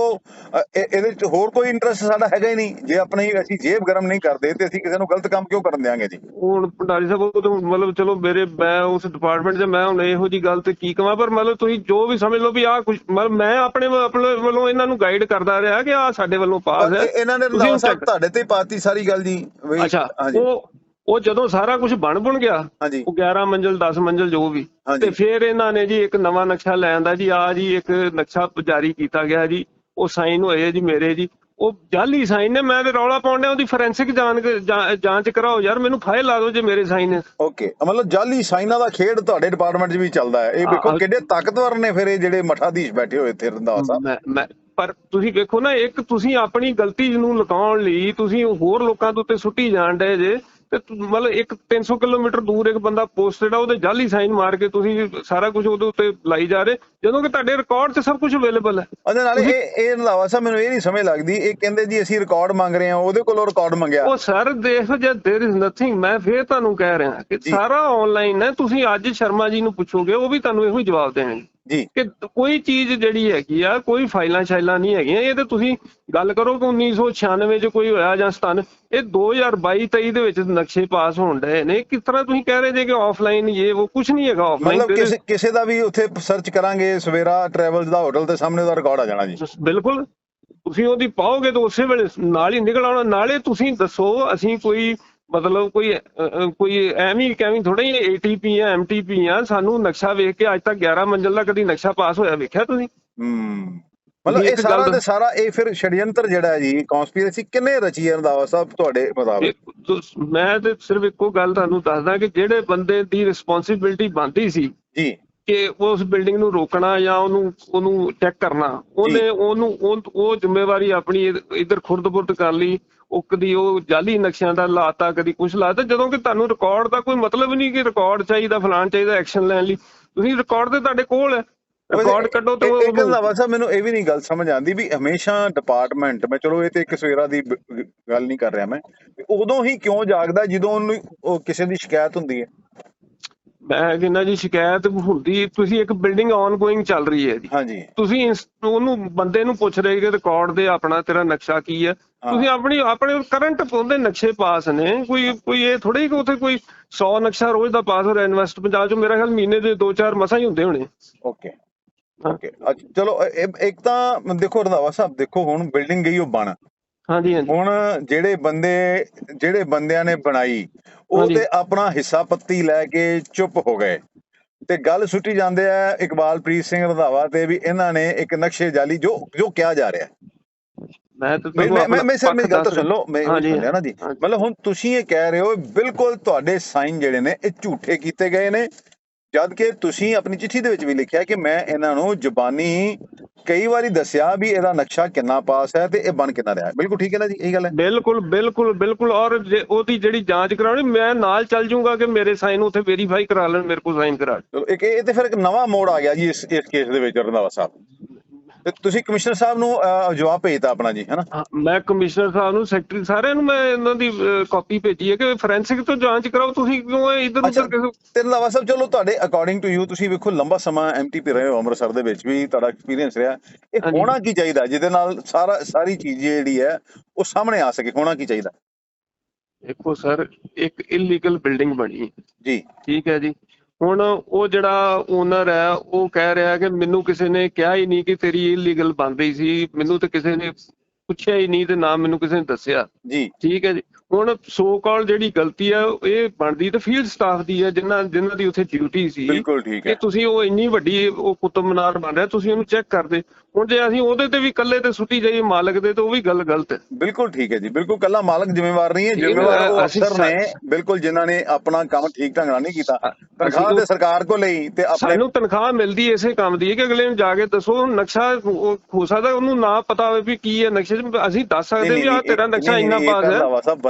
ਇਹਦੇ ਵਿੱਚ ਹੋਰ ਕੋਈ ਇੰਟਰਸਟ ਸਾਡਾ ਹੈਗਾ ਹੀ ਨਹੀਂ। ਜੇ ਆਪਣੀ ਅਸੀਂ ਜੇਬ ਗਰਮ ਨਹੀਂ ਕਰਦੇ ਤੇ ਅਸੀਂ ਕਿਸੇ ਨੂੰ ਗਲਤ ਕੰਮ ਕਿਉਂ ਕਰਨ ਦਿਆਂਗੇ ਜੀ? ਹੁਣ ਭੰਡਾਰੀ ਸਾਹਿਬ ਉਹ ਤਾਂ ਮਤਲਬ ਚਲੋ ਮੇਰੇ ਮੈਂ ਉਸ ਡਿਪਾਰਟਮੈਂਟ 'ਚ ਮੈਂ ਹੁਣ ਇਹੋ ਜੀ ਗੱਲ ਤੇ ਕੀ ਕਵਾਂ ਪਰ ਮਤਲਬ ਤੁਸੀਂ ਜੋ ਵੀ ਸਮਝ ਲਓ ਵੀ ਆਹ ਕੁਝ ਮਤਲਬ ਮੈਂ ਆਪਣੇ ਵੱਲ- ਇਹਨਾਂ ਨੂੰ ਗਾਈਡ ਕਰਦਾ ਰਿਹਾ ਕਿ ਸਾਡੇ ਵੱਲੋਂ ਪਾਸ ਹੈ। ਇਹ- ਇਹਨਾਂ ਨੇ ਰੰਧਾਵਾ ਸਾਹਿਬ ਤੁਹਾਡੇ ਤੇ ਪਾਤੀ ਸਾਰੀ ਗੱਲ ਜੀ। ਅੱਛਾ ਉਹ ਉਹ ਜਦੋਂ ਸਾਰਾ ਕੁਝ ਬਣ ਬਣ ਗਿਆ ਉਹ 11 ਮੰਜ਼ਿਲ 10 ਮੰਜ਼ਿਲ ਜੋ ਵੀ। ਤੇ ਫਿਰ ਇਹਨਾਂ ਨੇ ਜੀ ਇੱਕ ਨਵਾਂ ਨਕਸ਼ਾ ਲੈ ਆਂਦਾ ਜੀ ਆ ਜੀ ਇੱਕ ਨਕਸ਼ਾ ਜਾਰੀ ਕੀਤਾ ਗਿਆ ਜੀ ਉਹ ਸਾਈਨ ਹੋਏ ਜੀ ਮੇਰੇ ਜੀ। ਉਹ ਜਾਲੀ ਸਾਈਨ ਨੇ ਮੈਂ ਤੇ ਰੌਲਾ ਪਾਉਣ ਡਿਆ ਉਹਦੀ ਫੋਰੈਂਸਿਕ ਜਾਂਚ ਕਰਾਓ ਯਾਰ ਮੈਨੂੰ ਫਾਈਲ ਲਾ ਦਿਓ ਜੇ ਮੇਰੇ ਸਾਈਨ ਨੇ। ਓਕੇ ਮਤਲਬ ਜਾਲੀ ਸਾਈਨਾਂ ਦਾ ਖੇਡ ਤੁਹਾਡੇ ਡਿਪਾਰਟਮੈਂਟ 'ਚ ਵੀ ਚੱਲਦਾ ਹੈ। ਇਹ ਵੇਖੋ। ਕਿੱਡੇ ਤਾਕਤਵਰ ਨੇ ਫਿਰ ਇਹ ਜਿਹੜੇ ਮਠਾਧੀਸ਼ ਬੈਠੇ ਹੋਏ ਇੱਥੇ ਰੰਧਾਵਾ ਸਾਹਿਬ। ਮੈਂ ਮੈਂ ਪਰ ਤੁਸੀਂ ਵੇਖੋ ਨਾ ਇੱਕ ਤੁਸੀਂ ਆਪਣੀ ਗਲਤੀ ਨੂੰ ਲੁਕਾਉਣ ਲਈ ਤੁਸੀਂ ਹੋਰ ਲੋਕਾਂ ਦੇ ਉੱਤੇ ਸੁੱਟੀ ਜਾਣ ਡਏ ਜੇ ਤੇ ਤੁ- ਮਤਲਬ ਇੱਕ 300 ਕਿਲੋਮੀਟਰ ਦੂਰ ਇੱਕ ਬੰਦਾ ਪੋਸਟਡ ਆ ਉਹਦੇ ਜਾਲੀ ਸਾਈਨ ਮਾਰ ਕੇ ਤੁਸੀਂ ਸਾਰਾ ਕੁਝ ਉਹਦੇ ਉੱਤੇ ਲਾਈ ਜਾ ਰਹੇ ਜਦੋਂ ਕਿ ਤੁਹਾਡੇ ਰਿਕਾਰਡ 'ਚ ਸਭ ਕੁਝ ਅਵੇਲੇਬਲ ਹੈ ਉਹਦੇ ਨਾਲ ਇਹ ਇਹ ਰੰਧਾਵਾ ਸਾਹਿਬ ਮੈਨੂੰ ਇਹ ਨਹੀਂ ਸਮਝ ਲੱਗਦੀ ਇਹ ਕਹਿੰਦੇ ਜੀ ਅਸੀਂ ਰਿਕਾਰਡ ਮੰਗ ਰਹੇ ਹਾਂ ਉਹਦੇ ਕੋਲੋਂ ਰਿਕਾਰਡ ਮੰਗਿਆ ਉਹ ਸਰ ਦੇਖੋ ਜੇ देयर इज ਨਥਿੰਗ ਮੈਂ ਫੇਰ ਤੁਹਾਨੂੰ ਕਹਿ ਰਿਹਾ ਕਿ ਜੀ। ਸਾਰਾ ਆਨਲਾਈਨ ਹੈ ਤੁਸੀਂ ਅੱਜ ਸ਼ਰਮਾ ਜੀ ਨੂੰ ਪੁੱਛੋਗੇ ਉਹ ਵੀ ਤੁਹਾਨੂੰ ਇਹੋ ਹੀ ਜਵਾਬ ਦੇਣਗੇ ਜੀ। ਕਿ ਕੋਈ ਚੀਜ਼ ਜਿਹੜੀ ਹੈਗੀ ਆ ਕੋਈ ਫਾਈਲਾਂ ਸ਼ਾਈਲਾਂ ਨਹੀਂ ਹੈਗੀਆਂ। ਇਹ ਤੇ ਤੁਸੀਂ ਗੱਲ ਕਰੋ ਕਿ 1996 ਚ ਕੋਈ ਹੋਇਆ ਜਾਂ 97 ਇਹ 2022 23 ਦੇ ਵਿੱਚ ਨਕਸ਼ੇ ਪਾਸ ਹੋਣ ਡਏ ਨੇ। ਕਿਸ ਤਰ੍ਹਾਂ ਤੁਸੀਂ ਕਹਿ ਰਹੇ ਜੇ ਕਿ ਆਫਲਾਈਨ ਇਹ ਉਹ ਕੁਝ ਨਹੀਂ ਹੈਗਾ ਆਫਲਾਈਨ ਕਿਸੇ ਕਿਸੇ ਦਾ ਵੀ ਉੱਥੇ ਸਰਚ ਕਰਾਂਗੇ ਸਵੇਰਾ ਟਰੈਵਲਸ ਦਾ ਹੋਟਲ ਤੇ ਸਾਹਮਣੇ ਦਾ ਰਿਕਾਰਡ ਆ ਜਾਣਾ ਜੀ। ਬਿਲਕੁਲ। ਤੁਸੀਂ ਉਹਦੀ ਪਾਓਗੇ ਤਾਂ ਉਸੇ ਵੇਲੇ ਨਾਲ ਹੀ ਨਿਕਲ ਆਉਣਾ। ਨਾਲੇ ਤੁਸੀਂ ਦੱਸੋ ਅਸੀਂ ਕੋਈ ਮਤਲਬ ਕੋਈ ਕੋਈ ਐਵੇਂ ਕਿਵੇਂ ਥੋੜਾ ਹੀ ਏਟੀਪੀ ਆ ਐਮਟੀਪੀ ਆ ਸਾਨੂੰ ਨਕਸ਼ਾ ਵੇਖ ਕੇ ਅੱਜ ਤੱਕ 11 ਮੰਜ਼ਿਲ ਦਾ ਕਦੀ ਨਕਸ਼ਾ ਪਾਸ ਹੋਇਆ ਵੇਖਿਆ ਤੁਸੀਂ? ਹੂੰ। ਮਤਲਬ ਇਹ ਸਾਰਾ ਦੇ ਸਾਰਾ ਇਹ ਫਿਰ ਛੜਯੰਤਰ ਜਿਹੜਾ ਹੈ ਜੀ ਕਨਸਪੀਰੇਸੀ ਕਿੰਨੇ ਰਚੀ ਹੈ ਰੰਧਾਵਾ ਸਾਹਿਬ ਤੁਹਾਡੇ ਮੁਤਾਬਕ? ਮੈਂ ਤੇ ਸਿਰਫ ਇੱਕੋ ਗੱਲ ਤੁਹਾਨੂੰ ਦੱਸਦਾ ਕਿ ਜਿਹੜੇ ਬੰਦੇ ਦੀ ਰਿਸਪੌਂਸਿਬਿਲਟੀ ਬਣਦੀ ਸੀ ਜੀ। ਕਿ ਉਸ ਬਿਲਡਿੰਗ ਨੂੰ ਰੋਕਣਾ ਜਾਂ ਉਹਨੂੰ ਉਹਨੂੰ ਚੈੱਕ ਕਰਨਾ ਉਹਨੇ ਉਹਨੂੰ ਉਹ- ਉਹ ਜ਼ਿੰਮੇਵਾਰੀ ਆਪਣੀ ਇਧਰ ਖੁਰਦ-ਬੁਰਦ ਕਰ ਲਈ ਉਹ ਕਦੀ ਉਹ ਜਾਲੀ ਨਕਸ਼ਿਆਂ ਦਾ ਲਾਤਾ ਕਦੀ ਕੁਝ ਲਾਤਾ ਜਦੋਂ ਕਿ ਤੁਹਾਨੂੰ ਰਿਕਾਰਡ ਦਾ ਕੋਈ ਮਤਲਬ ਨਹੀਂ ਕਿ ਰਿਕਾਰਡ ਚਾਹੀਦਾ ਫਲਾਣ ਚਾਹੀਦਾ ਐਕਸ਼ਨ ਲੈਣ ਲਈ। ਤੁਸੀਂ ਰਿਕਾਰਡ ਤੇ ਤੁਹਾਡੇ ਕੋਲ ਹੈ। ਰਿਕਾਰਡ ਕੱਢੋ ਤੇ ਇੱਕ- ਰੰਧਾਵਾ ਸਾਹਿਬ ਮੈਨੂੰ ਇਹ ਵੀ ਨਹੀਂ ਗੱਲ ਸਮਝ ਆਉਂਦੀ ਵੀ ਹਮੇਸ਼ਾ ਡਿਪਾਰਟਮੈਂਟ ਮੈਂ ਚਲੋ ਇਹ ਤੇ ਇੱਕ ਸਵੇਰਾ ਦੀ ਗੱਲ ਨਹੀਂ ਕਰ ਰਿਹਾ ਮੈਂ ਉਦੋਂ ਹੀ ਕਿਉਂ ਜਾਗਦਾ ਜਦੋਂ ਉਹਨੂੰ ਉਹ ਕਿਸੇ ਦੀ ਸ਼ਿਕਾਇਤ ਹੁੰਦੀ ਹੈ? ਮੈਂ ਕਹਿੰਦਾ ਜੀ ਸ਼ਿਕਾਇਤ ਹੁੰਦੀ ਤੁਸੀਂ ਇੱਕ ਬਿਲਡਿੰਗ ਆਨਗੋਇੰਗ ਚੱਲ ਰਹੀ ਹੈ ਜੀ। ਹਾਂਜੀ। ਤੁਸੀਂ ਉਹਨੂੰ ਬੰਦੇ ਨੂੰ ਪੁੱਛ ਰਹੇ ਕਿ ਰਿਕਾਰਡ ਦੇ ਆਪਣਾ ਤੇਰਾ ਨਕਸ਼ਾ ਕੀ ਹੈ। ਤੁਸੀਂ ਆਪਣੀ ਆਪਣੇ ਕਰੰਟ ਉਹਦੇ ਨਕਸ਼ੇ ਪਾਸ ਨੇ। ਕੋਈ ਕੋਈ ਇਹ ਥੋੜੀ ਕਿ ਉੱਥੇ ਕੋਈ 100 ਨਕਸ਼ਾ ਰੋਜ਼ ਦਾ ਪਾਸ ਹੋ ਰਿਹਾ ਇਨਵੈਸਟ ਪੰਜਾਬ ਚ ਮੇਰਾ ਖਿਆਲ ਮਹੀਨੇ ਦੇ 2-4 ਮਸਾਂ ਹੀ ਹੁੰਦੇ ਹੋਣੇ। ਓਕੇ। ਓਕੇ। ਚਲੋ ਇੱਕ ਤਾਂ ਦੇਖੋ ਰੰਧਾਵਾ ਸਾਹਿਬ ਦੇਖੋ ਹੁਣ ਬਿਲਡਿੰਗ ਗਈ ਉਹ ਬਣ। ਹਾਂਜੀ ਹਾਂਜੀ। ਹੁਣ ਜਿਹੜੇ ਬੰਦੇ ਜਿਹੜੇ ਬੰਦਿਆਂ ਨੇ ਬਣਾਈ ਉਹ ਹਾਂਜੀ। ਤੇ ਆਪਣਾ ਹਿੱਸਾ ਪੱਤੀ ਲੈ ਕੇ ਚੁੱਪ ਹੋ ਗਏ। ਤੇ ਗੱਲ ਸੁੱਟੀ ਜਾਂਦੇ ਆ ਇਕਬਾਲਪ੍ਰੀਤ ਸਿੰਘ ਰੰਧਾਵਾ ਤੇ ਵੀ ਇਹਨਾਂ ਨੇ ਇੱਕ ਨਕਸ਼ੇ ਜਾਲੀ ਜੋ ਜੋ ਕਿਹਾ ਜਾ ਰਿਹਾ। ਮੈਂ ਤਾਂ ਮੈਂ ਤੁਹਾਨੂੰ ਮੈਂ- ਮੈਂ ਸਰ ਮੇਰੀ ਗੱਲ ਤਾਂ ਸੁਣ ਲਓ ਮੈਂ ਇਹ ਹਾਂਜੀ, ਸੁਣਿਆ ਨਾ ਜੀ। ਹਾਂਜੀ। ਮਤਲਬ ਹੁਣ ਤੁਸੀਂ ਇਹ ਕਹਿ ਰਹੇ ਹੋ ਬਿਲਕੁਲ ਤੁਹਾਡੇ ਸਾਈਨ ਜਿਹੜੇ ਨੇ ਇਹ ਝੂਠੇ ਕੀਤੇ ਗਏ ਨੇ। ਜਦ ਕਿ ਤੁਸੀਂ ਆਪਣੀ ਚਿੱਠੀ ਦੇ ਵਿੱਚ ਵੀ ਲਿਖਿਆ ਕਿ ਮੈਂ ਇਹਨਾਂ ਨੂੰ ਜ਼ੁਬਾਨੀ ਕਈ ਵਾਰੀ ਦੱਸਿਆ ਵੀ ਇਹਦਾ ਨਕਸ਼ਾ ਕਿੰਨਾ ਪਾਸ ਹੈ ਤੇ ਇਹ ਬਣ ਕਿੰਨਾ ਰਿਹਾ। ਬਿਲਕੁਲ ਠੀਕ ਹੈ ਨਾ ਜੀ ਇਹੀ ਗੱਲ ਹੈ। ਬਿਲਕੁਲ ਬਿਲਕੁਲ ਬਿਲਕੁਲ। ਔਰ ਉਹਦੀ ਜਿਹੜੀ ਜਾਂਚ ਕਰਾਉਣੀ ਮੈਂ ਨਾਲ ਚੱਲ ਜਾਊਂਗਾ ਕਿ ਮੇਰੇ ਸਾਈਨ ਉੱਥੇ ਵੈਰੀਫਾਈ ਕਰਾ ਲੈਣ ਮੇਰੇ ਕੋਲ ਸਾਈਨ ਕਰਾ ਚਲੋ ਇੱਕ ਇਹ ਤੇ ਫਿਰ ਇੱਕ ਨਵਾਂ ਮੋੜ ਆ ਗਿਆ ਜੀ ਇਸ ਇਸ ਕੇਸ ਦੇ ਵਿੱਚ ਰੰਧਾਵਾ ਸਾਹਿਬ। ਤੇ ਤੁਸੀਂ ਕਮਿਸ਼ਨਰ ਸਾਹਿਬ ਨੂੰ ਅਹ, ਜਵਾਬ ਭੇਜਤਾ ਆਪਣਾ ਜੀ ਹੈਨਾ? ਹਾਂ, ਮੈਂ ਕਮਿਸ਼ਨਰ ਸਾਹਿਬ ਨੂੰ ਸੈਕਟਰੀ ਸਾਰਿਆਂ ਨੂੰ ਮੈਂ ਇਹਨਾਂ ਦੀ ਕਾਪੀ ਭੇਜੀ ਹੈ ਕਿ ਫੋਰੈਂਸਿਕ ਤੋਂ ਜਾਂਚ ਕਰਾਓ ਤੁਸੀਂ ਕਿਉਂ ਇਧਰ ਅੱਛਾ ਉਧਰ ਕਿਸੇ ਤੇ ਰੰਧਾਵਾ ਸਾਹਿਬ ਚਲੋ ਤੁਹਾਡੇ ਅਕੋਰਡਿੰਗ ਟੂ ਯੂ ਤੁਸੀਂ ਵੇਖੋ ਲੰਬਾ ਸਮਾਂ ਐਮਟੀਪੀ ਰਹੇ ਹੋ ਅੰਮ੍ਰਿਤਸਰ ਦੇ ਵਿੱਚ ਵੀ ਤੁਹਾਡਾ ਐਕਸਪੀਰੀਅੰਸ ਰਿਹਾ। ਇਹ ਹਾਂਜੀ। ਹੋਣਾ ਕੀ ਚਾਹੀਦਾ? ਜਿਹਦੇ ਨਾਲ ਸਾਰਾ ਸਾਰੀ ਚੀਜ਼ ਜਿਹੜੀ ਹੈ ਉਹ ਸਾਹਮਣੇ ਆ ਸਕੇ। ਹੋਣਾ ਕੀ ਚਾਹੀਦਾ? ਦੇਖੋ ਸਰ ਇੱਕ ਇਲੀਗਲ ਬਿਲਡਿੰਗ ਬਣੀ। ਜੀ। ਠੀਕ ਹੈ ਜੀ। ਹੁਣ ਉਹ ਜਿਹੜਾ ਓਨਰ ਹੈ ਉਹ ਕਹਿ ਰਿਹਾ ਕਿ ਮੈਨੂੰ ਕਿਸੇ ਨੇ ਕਿਹਾ ਹੀ ਨਹੀਂ ਕਿ ਤੇਰੀ ਇਲੀਗਲ ਬਣ ਰਹੀ ਸੀ। ਮੈਨੂੰ ਤੇ ਕਿਸੇ ਨੇ ਪੁੱਛਿਆ ਹੀ ਨਹੀਂ ਤੇ ਨਾ ਮੈਨੂੰ ਕਿਸੇ ਨੇ ਦੱਸਿਆ। ਜੀ। ਠੀਕ ਹੈ ਜੀ। ਹੁਣ ਸੋ ਕਾਲ ਜਿਹੜੀ ਗਲਤੀ ਹੈ ਇਹ ਬਣਦੀ ਤਾਂ ਫੀਲਡ ਸਟਾਫ ਦੀ ਹੈ ਜਿਨ੍ਹਾਂ ਜਿਨ੍ਹਾਂ ਦੀ ਉੱਥੇ ਡਿਊਟੀ ਸੀ ਬਿਲਕੁਲ ਠੀਕ ਕਿ ਤੁਸੀਂ ਉਹ ਇੰਨੀ ਵੱਡੀ ਉਹ ਕੁਤਬ ਮਨਾਰ ਬਣ ਰਿਹਾ ਤੁਸੀਂ ਉਹਨੂੰ ਚੈੱਕ ਕਰਦੇ। ਹੁਣ ਜੇ ਅਸੀਂ ਉਹਦੇ ਤੇ ਵੀ ਇਕੱਲੇ ਤੇ ਸੁੱਟੀ ਜਾਈਏ ਮਾਲਕ ਦੇ ਤੇ ਉਹ ਵੀ ਗੱਲ ਗਲਤ ਹੈ। ਬਿਲਕੁਲ ਠੀਕ ਹੈ ਜੀ ਬਿਲਕੁਲ ਕੱਲਾ ਮਾਲਕ ਜ਼ਿੰਮੇਵਾਰ ਨਹੀਂ ਹੈ ਜ਼ਿੰਮੇਵਾਰ ਉਹ ਅਸੀਂ ਅਫਸਰ ਨੇ ਬਿਲਕੁਲ ਜਿਨ੍ਹਾਂ ਨੇ ਆਪਣਾ ਕੰਮ ਠੀਕ ਢੰਗ ਨਾਲ ਨਹੀਂ ਕੀਤਾ। ਤਨਖਾਹ ਤੇ ਸਰਕਾਰ ਕੋ ਲਈ ਤੇ ਆਪਣੇ ਸਾਨੂੰ ਤਨਖਾਹ ਮਿਲਦੀ ਇਸੇ ਕੰਮ ਦੀ ਹੈ ਕਿ ਅਗਲੇ ਨੂੰ ਜਾ ਕੇ ਦੱਸੋ ਨਕਸ਼ਾ ਹੋ ਸਕਦਾ ਉਹਨੂੰ ਨਾ ਪਤਾ ਹੋਵੇ ਵੀ ਕੀ ਹੈ ਨਕਸ਼ੇ 'ਚ ਅਸੀਂ ਦੱਸ ਸਕਦੇ ਵੀ ਆਹ ਤੇਰਾ ਨਕਸ਼ਾ ਇੰਨਾ ਪਾਸ ਹੈ।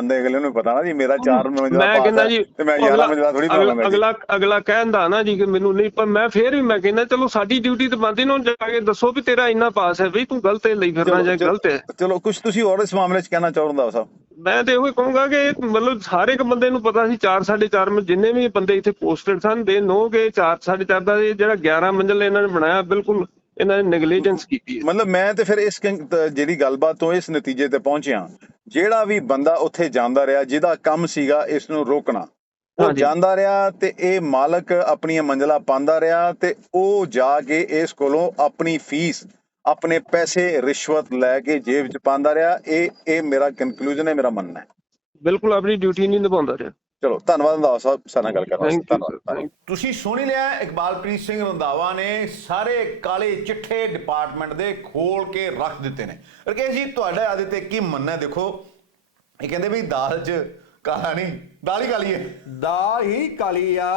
ਬੰਦੇ ਅਗਲੇ ਨੂੰ ਪਤਾ ਨਾ ਜੀ ਮੇਰਾ 4 ਮੰਜ਼ਿਲਾ ਮੈਂ ਪਾਸ ਕਹਿੰਦਾ ਜੀ ਤੇ ਮੈਂ 11 ਮੰਜ਼ਿਲਾ ਥੋੜੀ ਬਣਾ ਲਾਂਗਾ ਜੀ। ਅਗਲਾ ਅਗਲਾ ਕਹਿੰਦਾ ਨਾ ਜੀ ਕਿ ਮੈਨੂੰ ਨਹੀਂ ਪਰ ਮੈਂ ਫੇਰ ਵੀ ਮੈਂ ਕਹਿੰਦਾ ਚਲੋ ਸਾਡੀ ਡਿਊਟੀ ਤੇ ਬੰਦੀ ਨੂੰ ਜਾ ਕੇ ਦੱਸੋ ਵੀ ਤੇਰਾ ਇੰਨਾ ਪਾਸ ਹੈ ਬਈ ਤੂੰ ਗਲਤ ਹੈ ਲਈ ਫਿਰਨਾ ਜਾਂ ਗਲਤ ਹੈ। ਚਲੋ ਕੁਝ ਤੁਸੀਂ ਹੋਰ ਇਸ ਮਾਮਲੇ 'ਚ ਕਹਿਣਾ ਚਾਹੋ ਰੰਧਾਵਾ ਸਾਹਿਬ ਮੈਂ ਤੇ ਇਹੋ ਕਹੂੰਗਾ ਕਿ ਮਤਲਬ ਹਰ ਇੱਕ ਬੰਦੇ ਨੂੰ ਪਤਾ ਸੀ 4 4.5 ਮੈਂ ਜਿੰਨੇ ਵੀ ਬੰਦੇ ਇੱਥੇ ਪੋਸਟਡ ਸਨ ਦੇ ਨੋ ਕਿ 4 4.5 ਦਾ ਜਿਹੜਾ 11 ਮੰਜ਼ਿਲ ਇਹਨਾਂ ਨੇ ਬਣਾਇਆ ਬਿਲਕੁਲ ਇਹਨਾਂ ਨੇ ਨੈਗਲੀਜੈਂਸ ਕੀਤੀ ਹੈ। ਮਤਲਬ ਮੈਂ ਤੇ ਫਿਰ ਇਸ ਜਿਹੜੀ ਗੱਲਬਾਤ ਤੋਂ ਇਸ ਨਤੀਜੇ ਤੇ ਪਹੁੰਚਿਆ ਜਿਹੜਾ ਵੀ ਬੰਦਾ ਉੱਥੇ ਜਾਂਦਾ ਰਿਹਾ ਜਿਹਦਾ ਕੰਮ ਸੀਗਾ ਇਸ ਨੂੰ ਰੋਕਣਾ। ਉਹ। ਜਾਂਦਾ ਰਿਹਾ ਤੇ ਇਹ ਮਾਲਕ ਆਪਣੀਆਂ ਮੰਜ਼ਲਾ ਪਾਉਂਦਾ ਰਿਹਾ ਤੇ ਉਹ ਜਾ ਕੇ ਇਸ ਕੋਲੋਂ ਆਪਣੀ ਫੀਸ ਆਪਣੇ ਪੈਸੇ ਰਿਸ਼ਵਤ ਲੈ ਕੇ ਜੇਬ 'ਚ ਪਾਉਂਦਾ ਰਿਹਾ। ਇਹ ਇਹ ਮੇਰਾ ਕਨਕਲੂਜਨ ਹੈ ਮੇਰਾ ਮੰਨਣਾ ਹੈ। ਬਿਲਕੁਲ ਆਪਣੀ ਡਿਊਟੀ ਨਹੀਂ ਨਿਭਾਉਂਦਾ ਰਿਹਾ। ਚਲੋ ਧੰਨਵਾਦ ਰੰਧਾਵਾ ਸਾਹਿਬ ਸਾਡੇ ਨਾਲ ਗੱਲ ਕਰਨ ਵਾਸਤੇ ਧੰਨਵਾਦ। ਤੁਸੀਂ ਸੁਣ ਹੀ ਲਿਆ ਇਕਬਾਲਪ੍ਰੀਤ ਸਿੰਘ ਰੰਧਾਵਾ ਨੇ ਸਾਰੇ ਕਾਲੇ ਚਿੱਠੇ ਡਿਪਾਰਟਮੈਂਟ ਦੇ ਖੋਲ ਕੇ ਰੱਖ ਦਿੱਤੇ ਨੇ ਰਕੇਸ਼ ਜੀ ਤੁਹਾਡਾ ਆਦੇ ਤੇ ਕੀ ਮੰਨਣਾ? ਦੇਖੋ ਇਹ ਕਹਿੰਦੇ ਵੀ ਦਾਲ 'ਚ ਕਾਲਾ ਨਹੀਂ ਦਾਲ ਹੀ ਕਾਲੀ ਹੈ ਦਾ ਹੀ ਕਾਲੀ ਆ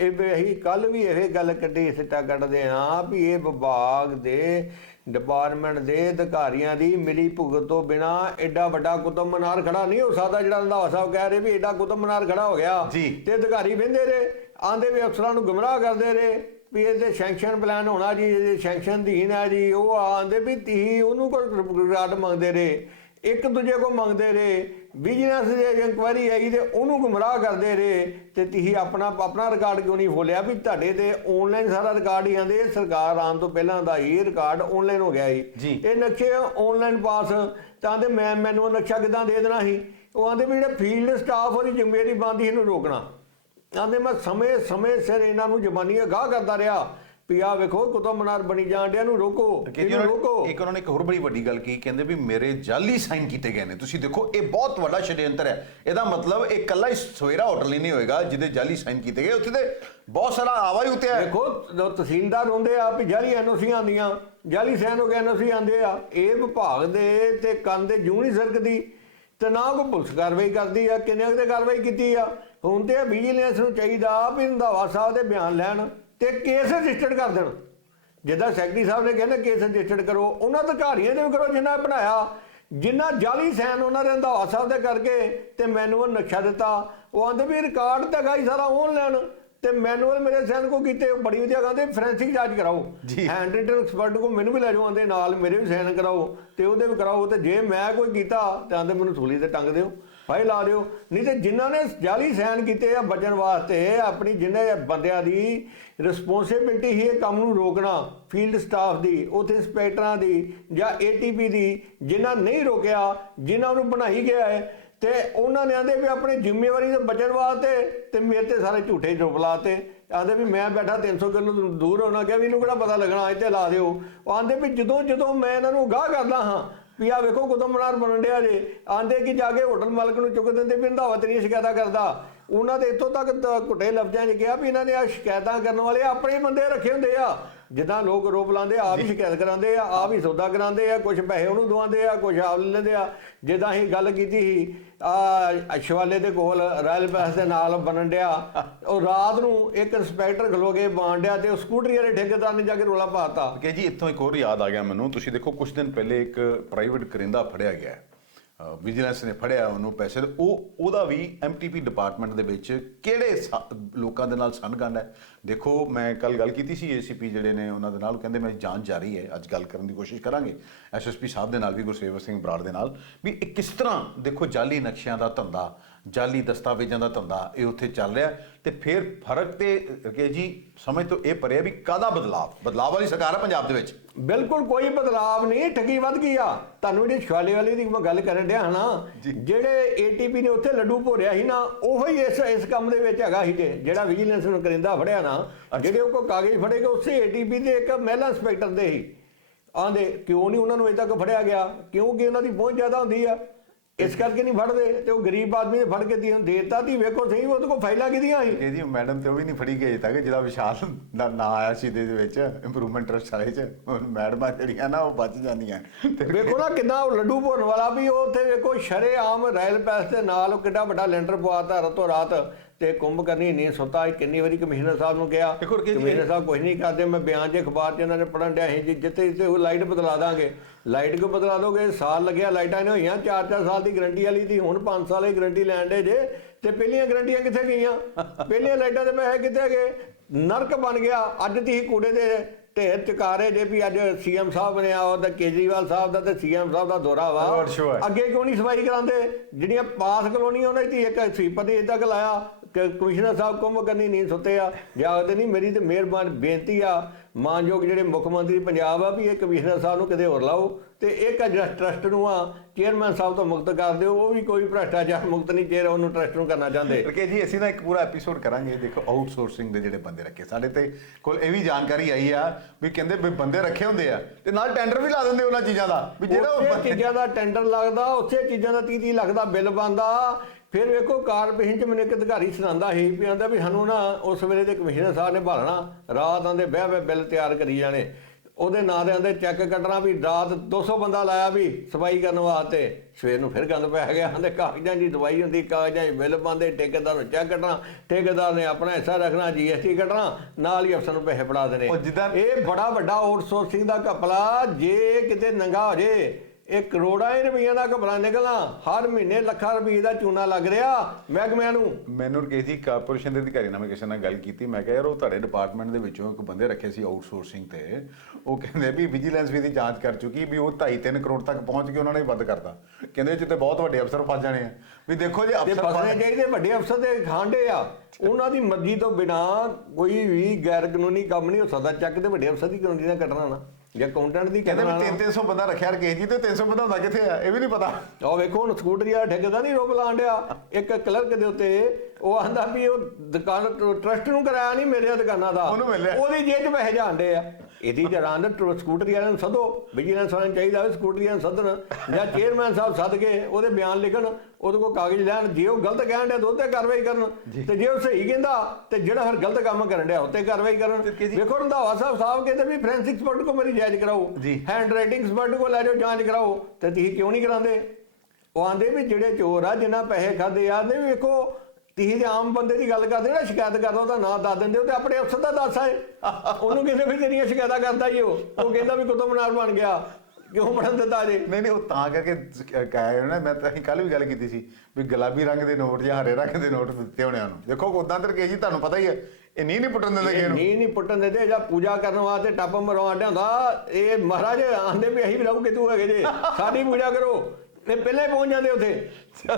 ਇਹ ਵੀ ਅਸੀਂ ਕੱਲ ਵੀ ਇਹ ਗੱਲ ਕੱਢੀ ਸਿੱਟਾ ਕੱਢਦੇ ਆ ਵੀ ਇਹ ਵਿਭਾਗ ਦੇ ਡਿਪਾਰਟਮੈਂਟ ਦੇ ਅਧਿਕਾਰੀਆਂ ਦੀ ਮਿਲੀ ਭੁਗਤ ਤੋਂ ਬਿਨਾ ਐਡਾ ਵੱਡਾ ਕੁਤਬ ਮਨਾਰ ਖੜਾ ਨਹੀਂ ਹੋ ਸਕਦਾ ਜਿਹੜਾ ਰੰਧਾਵਾ ਸਾਹਿਬ ਕਹਿ ਰਹੇ ਵੀ ਐਡਾ ਕੁਤਬ ਮਨਾਰ ਖੜਾ ਹੋ ਗਿਆ। ਤੇ ਅਧਿਕਾਰੀ ਵਹਿੰਦੇ ਰਹੇ ਆਂਦੇ ਵੀ ਅਫਸਰਾਂ ਨੂੰ ਗੁੰਮਰਾਹ ਕਰਦੇ ਰਹੇ ਵੀ ਇਹਦੇ ਸੈਂਕਸ਼ਨ ਪਲਾਨ ਹੋਣਾ ਜੀ ਇਹਦੇ ਸੈਂਕਸ਼ਨ ਦੀਨ ਹੈ ਜੀ ਉਹ ਆਂਦੇ ਵੀ ਤੀ ਉਹਨੂੰ ਕੋਲ ਰਿਕਾਰਡ ਮੰਗਦੇ ਰਹੇ ਇੱਕ ਦੂਜੇ ਕੋ ਮੰਗਦੇ ਰਹੇ ਵਿਜੀਲੈਂਸ ਦੀ ਇਨਕੁਆਇਰੀ ਆਈ ਤੇ ਉਹਨੂੰ ਗੁੰਮਰਾਹ ਕਰਦੇ ਰਹੇ ਤੇ ਤੁਸੀਂ ਆਪਣਾ ਆਪਣਾ ਰਿਕਾਰਡ ਕਿਉਂ ਨਹੀਂ ਖੋਲਿਆ? ਵੀ ਤੁਹਾਡੇ ਤੇ ਆਨਲਾਈਨ ਸਾਰਾ ਰਿਕਾਰਡ ਹੀ ਆਂਦੇ ਸਰਕਾਰ ਆਉਣ ਤੋਂ ਪਹਿਲਾਂ ਦਾ ਹੀ ਰਿਕਾਰਡ ਆਨਲਾਈਨ ਹੋ ਗਿਆ ਜੀ। ਸੀ ਇਹ ਨਕਸ਼ੇ ਆਨਲਾਈਨ ਪਾਸ ਤਾਂ ਤੇ ਮੈਂ ਮੈਨੂੰ ਨਕਸ਼ਾ ਕਿਦਾਂ ਦੇ ਦੇਣਾ ਸੀ? ਉਹ ਆਂਦੇ ਵੀ ਜਿਹੜੇ ਫੀਲਡ ਸਟਾਫ ਉਹਦੀ ਜ਼ਿੰਮੇਵਾਰੀ ਬਣਦੀ ਇਹਨੂੰ ਰੋਕਣਾ। ਆਂਦੇ ਮੈਂ ਸਮੇਂ ਸਮੇਂ ਸਿਰ ਇਹਨਾਂ ਨੂੰ ਜ਼ਬਾਨੀ ਅਗਾਹ ਕਰਦਾ ਰਿਹਾ। ਵੀ ਆਹ ਵੇਖੋ ਕੁਤਬ ਮਨਾਰ ਬਣੀ ਜਾਣ ਡਿਆ ਨੂੰ ਰੋਕੋ ਕਿ ਇਹਨੂੰ ਰੋਕੋ। ਇੱਕ ਉਹਨਾਂ ਨੇ ਇੱਕ ਹੋਰ ਬੜੀ ਵੱਡੀ ਗੱਲ ਕੀ ਕਹਿੰਦੇ ਵੀ ਮੇਰੇ ਜਾਲੀ ਸਾਈਨ ਕੀਤੇ ਗਏ ਨੇ। ਤੁਸੀਂ ਦੇਖੋ ਇਹ ਬਹੁਤ ਵੱਡਾ ਸ਼ਡਿਅੰਤਰ ਹੈ। ਇਹਦਾ ਮਤਲਬ ਇਹ ਇਕੱਲਾ ਹੀ ਸਵੇਰਾ ਹੋਟਲ ਹੀ ਨਹੀਂ ਹੋਏਗਾ ਜਿਹਦੇ ਜਾਲੀ ਸਾਈਨ ਕੀਤੇ ਗਏ। ਉੱਥੇ ਤੇ ਬਹੁਤ ਸਾਰਾ ਆਵਾ ਹੀ ਉੱਤੇ ਹੈ। ਦੇਖੋ ਤਹਿਸੀਲਦਾਰ ਹੁੰਦੇ ਆ ਵੀ ਜਾਲੀ ਐਨਓਸੀ ਆਂਦੀਆਂ ਜਾਲੀ ਸੈਨ ਹੋ ਗਏ ਐਨਓਸੀ ਆਂਦੇ ਆ ਇਹ ਵਿਭਾਗ ਦੇ ਤੇ ਕੰਨ ਦੇ ਜੂੰ ਨਹੀਂ ਸਰਕਦੀ ਤੇ ਨਾ ਕੋਈ ਪੁਲਿਸ ਕਾਰਵਾਈ ਕਰਦੀ ਆ ਕਿੰਨੇ ਕੁ ਤੇ ਕਾਰਵਾਈ ਕੀਤੀ ਆ। ਹੁਣ ਤੇ ਵਿਜੀਲੈਂਸ ਨੂੰ ਚਾਹੀਦਾ ਵੀ ਰੰਧਾਵਾ ਸਾਹਿਬ ਦੇ ਬਿਆਨ ਲੈਣ। ਤੇ ਕੇਸ ਰਜਿਸਟਰਡ ਕਰ ਦੇਣ। ਜਿੱਦਾਂ ਸੈਕਟਰੀ ਸਾਹਿਬ ਨੇ ਕਹਿੰਦੇ ਕੇਸ ਰਜਿਸਟਰਡ ਕਰੋ। ਉਹਨਾਂ ਅਧਿਕਾਰੀਆਂ ਨੇ ਵੀ ਕਰੋ ਜਿਨ੍ਹਾਂ ਨੇ ਬਣਾਇਆ। ਜਿਨ੍ਹਾਂ ਜਾਲੀ ਸੈਨ ਉਹਨਾਂ ਦੇ ਰੰਧਾਵਾ ਸਾਹਿਬ ਦੇ ਕਰਕੇ ਤੇ ਮੈਨੂੰ ਉਹ ਨਕਸ਼ਾ ਦਿੱਤਾ। ਉਹ ਆਂਦੇ ਵੀ ਰਿਕਾਰਡ ਤਾਂ ਗਾਈ ਸਾਰਾ ਆਨਲਾਈਨ ਤੇ ਮੈਨੂਅਲ ਮੇਰੇ ਸੈਨ ਕੋ ਕੀਤੇ ਬੜੀ ਵਧੀਆ ਕਹਿੰਦੇ ਫੋਰੈਂਸਿਕ ਜਾਂਚ ਕਰਾਓ। ਹੈਂਡ ਰਿਟਨ ਐਕਸਪਰਟ ਕੋ ਮੈਨੂੰ ਵੀ ਲੈ ਜਾਓ ਆਂਦੇ ਨਾਲ ਮੇਰੇ ਵੀ ਸਾਈਨ ਕਰਾਓ। ਤੇ ਉਹਦੇ ਵੀ ਕਰਾਓ। ਤੇ ਜੇ ਮੈਂ ਕੋਈ ਕੀਤਾ ਤੇ ਆਂਦੇ ਮੈਨੂੰ ਸੂਲੀ ਤੇ ਟੰਗ ਦਿਓ। ਫਾਈਲ ਲਾ ਦਿਓ। ਨਹੀਂ ਤੇ ਜਿਨ੍ਹਾਂ ਨੇ ਜਾਲੀ ਸਾਈਨ ਕੀਤੇ ਆ ਬਚਣ ਵਾਸਤੇ ਆਪਣੀ ਜਿੰਨੇ ਬੰਦਿਆਂ ਦੀ ਰਿਸਪੌਂਸਿਬਿਲਟੀ ਹੀ ਇਹ ਕੰਮ ਨੂੰ ਰੋਕਣਾ ਫੀਲਡ ਸਟਾਫ ਦੀ, ਉਥੇ ਇੰਸਪੈਕਟਰਾਂ ਦੀ ਜਾਂ ਏਟੀਪੀ ਦੀ, ਜਿਨ੍ਹਾਂ ਨਹੀਂ ਰੋਕਿਆ, ਜਿਨ੍ਹਾਂ ਨੂੰ ਬਣਾਈ ਗਿਆ ਹੈ, ਤੇ ਉਹਨਾਂ ਨੇ ਆਂਦੇ ਵੀ ਆਪਣੀ ਜ਼ਿੰਮੇਵਾਰੀ ਤੋਂ ਬਚਣ ਵਾਸਤੇ ਤੇ ਮੇਰੇ ਤੇ ਸਾਰੇ ਝੂਠੇ ਜੁਬ ਲਾਤੇ ਆਂਦੇ ਵੀ ਮੈਂ ਬੈਠਾ 300 ਕਿਲੋ ਦੂਰ ਹੋਣਾ ਕਿਹਾ ਵੀ ਇਹਨੂੰ ਕਿਹੜਾ ਪਤਾ ਲੱਗਣਾ, ਇੱਥੇ ਲਾ ਦਿਓ। ਉਹ ਆਂਦੇ ਵੀ ਜਦੋਂ ਜਦੋਂ ਮੈਂ ਇਹਨਾਂ ਨੂੰ ਗਾਹ ਕਰਦਾ ਹਾਂ, ਵੀ ਆ ਵੇਖੋ ਕੁਤਬ ਮਨਾਰ ਬਣਨ ਡਿਆ ਜੇ ਆਂਦੇ ਕਿ ਜਾ ਕੇ ਹੋਟਲ ਮਾਲਕ ਨੂੰ ਚੁੱਕ ਦਿੰਦੇ ਵੀ ਰੰਧਾਵਾ ਤੇਰੀਆਂ ਸ਼ਿਕਾਇਤਾਂ ਕਰਦਾ। ਉਹਨਾਂ ਦੇ ਇੱਥੋਂ ਤੱਕ ਘੁੱਟੇ ਲਫ਼ਜ਼ਾਂ 'ਚ ਕਿਹਾ ਵੀ ਇਹਨਾਂ ਨੇ ਆ ਸ਼ਿਕਾਇਤਾਂ ਕਰਨ ਵਾਲੇ ਆਪਣੇ ਬੰਦੇ ਰੱਖੇ ਹੁੰਦੇ ਆ। ਜਿੱਦਾਂ ਲੋਕ ਰੋਪ ਲਾਉਂਦੇ ਆ ਆਪ ਹੀ ਸ਼ਿਕਾਇਤ ਕਰਾਉਂਦੇ ਆ ਆਪ ਹੀ ਸੌਦਾ ਕਰਾਉਂਦੇ ਆ ਕੁਝ ਪੈਸੇ ਉਹਨੂੰ ਦਵਾਉਂਦੇ ਆ ਕੁਝ ਆਪ ਲੈ ਲੈਂਦੇ ਆ। ਜਿੱਦਾਂ ਅਸੀਂ ਗੱਲ ਕੀਤੀ ਸੀ ਆ ਸ਼ਵਾਲੇ ਦੇ ਕੋਲ ਰਾਇਲ ਪੈਸ ਦੇ ਨਾਲ ਬਣਨ ਡਿਆ। ਉਹ ਰਾਤ ਨੂੰ ਇੱਕ ਇੰਸਪੈਕਟਰ ਖਲੋ ਕੇ ਬਾਣ ਡਿਆ ਤੇ ਉਹ ਸਕੂਟਰੀ ਵਾਲੇ ਠੇਕੇਦਾਰ ਨੇ ਜਾ ਕੇ ਰੋਲਾ ਪਾਤਾ। ਕਿ ਜੀ ਇੱਥੋਂ ਇੱਕ ਹੋਰ ਯਾਦ ਆ ਗਿਆ ਮੈਨੂੰ। ਤੁਸੀਂ ਦੇਖੋ ਕੁਝ ਦਿਨ ਪਹਿਲੇ ਇੱਕ ਪ੍ਰਾਈਵੇਟ ਕਰਿੰਦਾ ਫੜਿਆ ਗਿਆ। ਵਿਜੀਲੈਂਸ ਨੇ ਫੜਿਆ ਉਹਨੂੰ ਪੈਸੇ ਦੇ ਉਹ, ਉਹਦਾ ਵੀ ਐਮਟੀਪੀ ਡਿਪਾਰਟਮੈਂਟ ਦੇ ਵਿੱਚ ਕਿਹੜੇ ਸਾ- ਲੋਕਾਂ ਦੇ ਨਾਲ ਸੰਗੰਢ ਹੈ? ਦੇਖੋ, ਮੈਂ ਕੱਲ ਗੱਲ ਕੀਤੀ ਸੀ ਏਸੀਪੀ ਜਿਹੜੇ ਨੇ, ਉਹਨਾਂ ਦੇ ਨਾਲ ਕਹਿੰਦੇ ਮੇਰੀ ਜਾਂਚ ਜਾਰੀ ਹੈ, ਅੱਜ ਗੱਲ ਕਰਨ ਦੀ ਕੋਸ਼ਿਸ਼ ਕਰਾਂਗੇ। ਐਸਐਸਪੀ ਸਾਹਿਬ ਦੇ ਨਾਲ ਵੀ ਗੁਰਸੇਵਕ ਸਿੰਘ ਬਰਾੜ ਦੇ ਨਾਲ, ਵੀ ਇਹ ਕਿਸ ਤਰ੍ਹਾਂ ਦੇਖੋ ਜਾਲੀ ਨਕਸ਼ਿਆਂ ਦਾ ਧੰਦਾ ਜਾਲੀ ਦਸਤਾਵੇਜ਼ਾਂ ਦਾ ਧੰਦਾ ਇਹ ਉੱਥੇ ਚੱਲ ਰਿਹਾ ਤੇ ਫਿਰ ਫ਼ਰਕ ਤੇ ਕਿ ਜੀ ਸਮਝ ਤੋਂ ਇਹ ਪਰਿਆ ਵੀ ਕਾਦਾ ਬਦਲਾਵ? ਬਦਲਾਵ ਵਾਲੀ ਸਰਕਾਰ ਹੈ ਪੰਜਾਬ ਦੇ ਵਿੱਚ। ਬਿਲਕੁਲ ਕੋਈ ਬਦਲਾਵ ਨਹੀਂ ਠੱਗੀ ਵੱਧ ਗਈ ਆ। ਤੁਹਾਨੂੰ ਜਿਹੜੀ ਛਵਾਲੇ ਵਾਲੀ ਦੀ ਮੈਂ ਗੱਲ ਕਰਨ ਡਿਆ ਨਾ ਜਿਹੜੇ ਏਟੀਪੀ ਨੇ ਉੱਥੇ ਲੱਡੂ ਭੋਰਿਆ ਸੀ ਨਾ ਉਹੋ ਹੀ ਇਸ ਇਸ ਕੰਮ ਦੇ ਵਿੱਚ ਹੈਗਾ ਸੀ ਜੇ ਜਿਹੜਾ ਵਿਜੀਲੈਂਸ ਨੂੰ ਕਰਿੰਦਾ ਫੜਿਆ ਨਾ ਜਿਹੜੇ ਉਹ ਕੋ ਕਾਗਜ਼ ਫੜੇ ਗਏ ਉਸੇ ਏਟੀਪੀ ਦੇ ਇੱਕ ਮਹਿਲਾ ਇੰਸਪੈਕਟਰ ਦੇ ਹੀ ਆਂਦੇ ਕਿਉਂ ਨਹੀਂ ਉਹਨਾਂ ਨੂੰ ਅਜੇ ਤੱਕ ਫੜਿਆ ਗਿਆ? ਕਿਉਂਕਿ ਉਹਨਾਂ ਦੀ ਪਹੁੰਚ ਜ਼ਿਆਦਾ ਹੁੰਦੀ ਆ। ਇਸ ਕਰਕੇ ਨਹੀਂ ਫੜਦੇ ਤੇ ਉਹ ਗਰੀਬ ਆਦਮੀ ਨੇ ਫੜ ਕੇ ਦੇ ਦੇਤਾ ਦੀ ਵੇਖੋ ਸਹੀ ਉਹਦੇ ਕੋਲ ਫਾਈਲਾਂ ਕਿਹਦੀਆਂ ਸੀ? ਇਹ ਜੀ ਮੈਡਮ ਤੇ ਉਹ ਵੀ ਨਹੀਂ ਫੜੀ ਗਈ ਤੱਕ ਜਿਹਦਾ ਵਿਸ਼ਾਲ ਦਾ ਨਾਂ ਆਇਆ ਸੀ ਦੇ ਵਿੱਚ ਇੰਪਰੂਵਮੈਂਟ ਟਰਸਟ ਵਾਲੇ ਚ ਮੈਡਮਾਂ ਜਿਹੜੀਆਂ ਨਾ ਉਹ ਬਚ ਜਾਂਦੀਆਂ। ਵੇਖੋ ਨਾ ਕਿੰਨਾ ਉਹ ਲੱਡੂ ਭੋਰਨ ਵਾਲਾ ਵੀ ਉਹ ਉੱਥੇ ਵੇਖੋ ਸ਼ਰੇਆਮ ਰਾਇਲ ਪੈਸ ਦੇ ਨਾਲ ਉਹ ਕਿੱਡਾ ਵੱਡਾ ਲੈਂਟਰ ਪਵਾਤਾ ਰਤੋ ਰਾਤ ਤੇ ਕੁੰਭ ਕਰਨੀ ਨਹੀਂ ਸੁੱਤਾ ਕਿੰਨੀ ਵਾਰੀ ਕਮਿਸ਼ਨਰ ਸਾਹਿਬ ਨੂੰ ਕਿਹਾ ਕਮਿਸ਼ਨਰ ਸਾਹਿਬ ਕੁਝ ਨਹੀਂ ਕਰਦੇ ਮੈਂ ਬਿਆਨ 'ਚ ਅਖਬਾਰ 'ਚ ਇਹਨਾਂ ਨੇ ਪੜਨ ਡਿਆ ਸੀ ਜਿੱਥੇ ਜਿੱਥੇ ਉਹ ਲਾਈਟ ਬਦਲਾ ਦਾਂਗੇ ਲਾਈਟ ਕਿਉਂ ਬਦਲਾ ਦੋਗੇ? ਸਾਲ ਲੱਗਿਆ ਲਾਈਟਾਂ ਨੇ ਹੋਈਆਂ। 4-4 ਸਾਲ ਦੀ ਗਾਰੰਟੀ ਵਾਲੀ ਦੀ। ਹੁਣ 5 ਸਾਲ ਦੀ ਗਾਰੰਟੀ ਲੈਣ ਦੇ ਜੇ। ਤੇ ਪਹਿਲੀਆਂ ਗਾਰੰਟੀਆਂ ਕਿੱਥੇ ਗਈਆਂ? ਪਹਿਲੀਆਂ ਲਾਈਟਾਂ ਦੇ ਪੈਸੇ ਕਿੱਥੇ ਗਏ ਨਰਕ ਬਣ ਗਿਆ। ਅੱਜ ਤੀ ਕੂੜੇ ਦੇ ਢੇਰ ਚਕਾਰੇ ਜੇ ਵੀ ਅੱਜ ਸੀਐਮ ਸਾਹਿਬ ਨੇ ਆਉ ਤਾਂ ਕੇਜਰੀਵਾਲ ਸਾਹਿਬ ਦਾ ਤੇ ਸੀਐਮ ਸਾਹਿਬ ਦਾ ਦੌਰਾ ਵਾ। ਅੱਗੇ ਕਿਉਂ ਨਹੀਂ ਸਫ਼ਾਈ ਕਰਾਉਂਦੇ? ਜਿਹੜੀਆਂ ਪਾਸ ਕਲੋਨੀਆਂ ਉਹਨਾਂ ਦੀ ਇੱਕ ਸੀਪਰ ਨੇ ਤੱਕ ਲਾਇਆ। ਕਿ ਕਮਿਸ਼ਨਰ ਸਾਹਿਬ ਕੁੰਭ ਕਰਨੀ ਨਹੀਂ ਸੁੱਤੇ ਆ। ਜਾਗਦੇ ਨਹੀਂ ਮੇਰੀ ਤੇ ਮਿਹਰਬਾਨ ਬੇਨਤੀ ਆ। ਮਾਨਯੋਗ ਜਿਹੜੇ ਮੁੱਖ ਮੰਤਰੀ ਪੰਜਾਬ ਆ ਵੀ ਇਹ ਕਮਿਸ਼ਨਰ ਸਾਹਿਬ ਨੂੰ ਕਿਤੇ ਹੋਰ ਲਾਓ ਤੇ ਇੱਕ ਟਰਸਟ ਨੂੰ ਆ ਚੇਅਰਮੈਨ ਸਾਹਿਬ ਤੋਂ ਮੁਕਤ ਕਰ ਦਿਓ ਉਹ ਵੀ ਕੋਈ ਭ੍ਰਸ਼ਟਾਚਾਰ ਮੁਕਤ ਨਹੀਂ ਚੇਅਰ ਉਹਨੂੰ ਟਰਸਟ ਨੂੰ ਕਰਨਾ ਚਾਹੁੰਦੇ। ਕਿ ਜੀ ਅਸੀਂ ਨਾ ਇੱਕ ਪੂਰਾ ਐਪੀਸੋਡ ਕਰਾਂਗੇ ਦੇਖੋ ਆਊਟਸੋਰਸਿੰਗ ਦੇ ਜਿਹੜੇ ਬੰਦੇ ਰੱਖੇ। ਸਾਡੇ ਤੇ ਕੋਲ ਇਹ ਵੀ ਜਾਣਕਾਰੀ ਆਈ ਆ ਵੀ ਕਹਿੰਦੇ ਵੀ ਬੰਦੇ ਰੱਖੇ ਹੁੰਦੇ ਆ ਤੇ ਨਾਲ ਟੈਂਡਰ ਵੀ ਲਾ ਦਿੰਦੇ ਉਹਨਾਂ ਚੀਜ਼ਾਂ ਦਾ ਵੀ ਜਿਹੜਾ ਉਹ ਚੀਜ਼ਾਂ ਦਾ ਟੈਂਡਰ ਲੱਗਦਾ ਉਸੇ ਚੀਜ਼ਾਂ ਦਾ 30 ਲੱਖ ਦਾ ਬਿੱਲ ਬੰਦਾ ਫਿਰ ਵੇਖੋ ਕਾਰਪੋਰੇਸ਼ਨ ਚ ਮੈਨੂੰ ਇੱਕ ਅਧਿਕਾਰੀ ਸੁਣਾਉਂਦਾ ਸੀ ਵੀ ਆਂਦਾ ਵੀ ਸਾਨੂੰ ਨਾ ਉਸ ਵੇਲੇ ਦੇ ਕਮਿਸ਼ਨਰ ਸਾਹਿਬ ਨੇ ਭਾਲਣਾ ਰਾਤ ਆਂਦੇ ਬਹਿ ਬਹਿ ਬਿੱਲ ਤਿਆਰ ਕਰੀ ਜਾਣੇ। ਉਹਦੇ ਨਾਂ ਦੇ ਆਂਦੇ ਚੈੱਕ ਕੱਟਣਾ ਵੀ ਰਾਤ 200 ਬੰਦਾ ਲਾਇਆ ਵੀ ਸਫ਼ਾਈ ਕਰਨ ਵਾਸਤੇ। ਸਵੇਰ ਨੂੰ ਫਿਰ ਗੰਦ ਪੈ ਗਿਆ ਆਂਦੇ ਕਾਗਜ਼ਾਂ ਦੀ ਦਵਾਈ ਹੁੰਦੀ ਕਾਗਜ਼ਾਂ 'ਚ ਬਿੱਲ ਪਾਉਂਦੇ ਠੇਕੇਦਾਰ ਨੂੰ ਚੈੱਕ ਕੱਟਣਾ ਠੇਕੇਦਾਰ ਨੇ ਆਪਣਾ ਹਿੱਸਾ ਰੱਖਣਾ ਜੀਐਸਟੀ ਕੱਟਣਾ ਨਾਲ ਹੀ ਅਫਸਰ ਨੂੰ ਪੈਸੇ ਫੜਾ ਦੇਣੇ। ਇਹ ਬੜਾ ਵੱਡਾ ਆਊਟਸੋਰਸਿੰਗ ਦਾ ਘਪਲਾ ਜੇ ਕਿਤੇ ਨੰਗਾ ਹੋ ਜੇ ਇਹ ਕਰੋੜਾਂ ਹੀ ਰੁਪਈਆ ਦਾ ਘਪਲਾ ਨਿਕਲਣਾ। ਹਰ ਮਹੀਨੇ ਲੱਖਾਂ ਰੁਪਏ ਦਾ ਚੂਨਾ ਲੱਗ ਰਿਹਾ ਮਹਿਕਮਿਆਂ ਨੂੰ। ਮੈਨੂੰ ਰਕੇਸ਼ ਜੀ ਕਾਰਪੋਰੇਸ਼ਨ ਦੇ ਅਧਿਕਾਰੀ ਨਾਲ ਮੈਂ ਕਿਸੇ ਨਾਲ ਗੱਲ ਕੀਤੀ ਮੈਂ ਕਿਹਾ ਯਾਰ ਉਹ ਤੁਹਾਡੇ ਡਿਪਾਰਟਮੈਂਟ ਦੇ ਵਿੱਚੋਂ ਇੱਕ ਬੰਦੇ ਰੱਖੇ ਸੀ ਆਊਟਸੋਰਸਿੰਗ ਤੇ। ਉਹ ਕਹਿੰਦੇ ਵੀ ਵਿਜੀਲੈਂਸ ਵੀ ਦੀ ਜਾਂਚ ਕਰ ਚੁੱਕੀ ਵੀ ਉਹ 2.5 ਕਰੋੜ ਤੱਕ ਪਹੁੰਚ ਕੇ ਉਹਨਾਂ ਨੇ ਵੱਧ ਕਰਤਾ। ਕਹਿੰਦੇ ਜਿੱਤੇ ਬਹੁਤ ਵੱਡੇ ਅਫਸਰ ਫਸ ਜਾਣੇ ਆ। ਵੀ ਦੇਖੋ ਜੇ ਅਫਸਰ ਫਸਣੇ ਫਸ- ਚਾਹੀਦੇ ਵੱਡੇ ਅਫਸਰ ਦੇ ਖਾਂਡੇ ਆ ਉਹਨਾਂ ਦੀ ਮਰਜ਼ੀ ਤੋਂ ਬਿਨਾ ਕੋਈ ਵੀ ਗੈਰ ਕਾਨੂੰਨੀ ਕੰਮ ਨਹੀਂ ਹੋ ਸਕਦਾ। ਚੱਕ ਤੇ ਵੱਡੇ ਅਫਸਰ ਦੀ ਕਾਨੂੰਨੀ ਨਾਲ ਕੱਟਣਾ ਨਾ। ਜਾਂ ਅਕਾਊਂਟੈਂਟ ਦੀ ਕਹਿੰਦੇ ਵੀ ਨਾ 3-300 ਬੰਦਾ ਰੱਖਿਆ ਰਕੇਸ਼ ਜੀ ਤੇ 300 ਬੰਦਾ ਹੁੰਦਾ ਕਿੱਥੇ ਆ? ਇਹ ਵੀ ਨਹੀਂ ਪਤਾ। ਉਹ ਵੇਖੋ ਹੁਣ ਸਕੂਟਰੀ ਵਾਲਾ ਠੇਕੇਦਾਰ ਨਹੀਂ ਰੋਕ ਲਾਣ ਡਿਆ। ਇੱਕ ਕਲਰਕ ਦੇ ਉੱਤੇ ਉਹ ਆਂਦਾ ਵੀ ਉਹ ਦੁਕਾਨ ਟਰਸਟ ਨੂੰ ਕਰਾਇਆ ਨਹੀਂ ਮੇਰੇ ਦੁਕਾਨਾਂ ਦਾ। ਉਹਨੂੰ ਮਿਲਿਆ। ਉਹਦੀ ਜੇਬ 'ਚ ਪੈਸੇ ਜਾਂਦੇ ਆ। ਇਹਦੀ ਜਰਾਂ ਦੇ ਸਕੂਟਰੀ ਵਾਲਿਆਂ ਨੂੰ ਸੱਦੋ ਵਿਜੀਲੈਂਸ ਵਾਲਿਆਂ ਨੂੰ ਚਾਹੀਦਾ ਵੀ ਸਕੂਟਰੀ ਵਾਲਿਆਂ ਨੂੰ ਸੱਦਣ ਜਾਂ ਚੇਅਰਮੈਨ ਸਾਹਿਬ ਸੱਦ ਕੇ ਉਹਦੇ ਬਿਆਨ ਲਿਖਣ ਉਹਦੇ ਕੋਲ ਕਾਗਜ਼ ਲੈਣ ਜੇ ਉਹ ਗਲਤ ਕਹਿਣ ਡਿਆ ਤਾਂ ਕਾਰਵਾਈ ਕਰਨ। ਤੇ ਜੇ ਉਹ ਸਹੀ ਕਹਿੰਦਾ ਤੇ ਜਿਹੜਾ ਫਿਰ ਗਲਤ ਕੰਮ ਕਰਨ ਡਿਆ ਉੱਤੇ ਕਾਰਵਾਈ ਕਰਨ। ਕਿ ਵੇਖੋ ਰੰਧਾਵਾ ਸਾਹਿਬ ਸਾਹਿਬ ਕਹਿੰਦੇ ਵੀ ਫੋਰੈਂਸਿਕ ਐਕਸਪਰਟ ਕੋ ਮੇਰੀ ਜਾਂਚ ਕਰਾਓ। ਹੈਂਡ ਰਾਈਟਿੰਗ ਐਕਸਪਰਟ ਕੋ ਲੈ ਜਾਓ ਜਾਂਚ ਕਰਾਓ। ਤੇ ਤੁਸੀਂ ਕਿਉਂ ਨਹੀਂ ਕਰਾਉਂਦੇ? ਉਹ ਆਂਦੇ ਵੀ ਜਿਹੜੇ ਚੋਰ ਆ ਜਿਨ੍ਹਾਂ ਪੈਸੇ ਖਾਦੇ ਆ ਨੇ ਵੇਖੋ ਤੁਸੀਂ ਤੇ ਆਮ ਬੰਦੇ ਦੀ ਗੱਲ ਕਰਦੇ ਨਾ ਸ਼ਿਕਾਇਤ ਕਰਦਾ ਉਹਦਾ ਨਾਂ ਦੱਸ ਦਿੰਦੇ ਹੋ ਤੇ ਆਪਣੇ ਅਫਸਰ ਦਾ ਦੱਸ ਆਏ। ਉਹਨੂੰ ਕਿਸੇ ਵੀ ਤੇਰੀਆਂ ਸ਼ਿਕਾਇਤਾਂ ਕਰਦਾ ਹੀ ਉਹ। ਉਹ ਕਹਿੰਦਾ ਵੀ ਕੁਤਬ ਮਨਾਰ ਬਣ ਗਿਆ। ਕਿਉਂ ਬਣਨ ਦਿੱਤਾ ਜੇ? ਨਹੀਂ ਨਹੀਂ ਉਹ ਤਾਂ ਕਰਕੇ ਕਹਾਇਆ ਨਾ ਮੈਂ ਤਾਂ ਕੱਲ ਵੀ ਗੱਲ ਕੀਤੀ ਸੀ ਵੀ ਗੁਲਾਬੀ ਰੰਗ ਦੇ ਨੋਟ ਜਾਂ ਹਰੇ ਰੰਗ ਦੇ ਨੋਟ ਦਿੱਤੇ ਹੋਣੇ ਉਹਨੂੰ। ਦੇਖੋ ਉਦਾਂ ਤੇ ਰਕੇਸ਼ ਜੀ ਤੁਹਾਨੂੰ ਪਤਾ ਹੀ ਹੈ ਇਹ ਨਹੀਂ ਨਹੀਂ ਪੁੱਟਣ ਦਿੰਦੇ ਕਿਸੇ ਨੂੰ। ਨਹੀਂ ਨਹੀਂ ਪੁੱਟਣ ਦਿੰਦੇ ਜਾਂ ਪੂਜਾ ਕਰਨ ਵਾਸਤੇ ਟੱਪ ਹੁੰਦਾ ਇਹ ਮਹਾਰਾਜ ਆਂਦੇ ਵੀ ਅਸੀਂ ਵੀ ਰਹੂਗੇ ਤੂੰ ਹੈਗੇ ਜੇ ਸਾਡੀ ਪੂਜਾ ਕਰੋ। ਇਹ ਪਹਿਲੇ ਪਹੁੰਚ ਜਾਂਦੇ ਉੱਥੇ।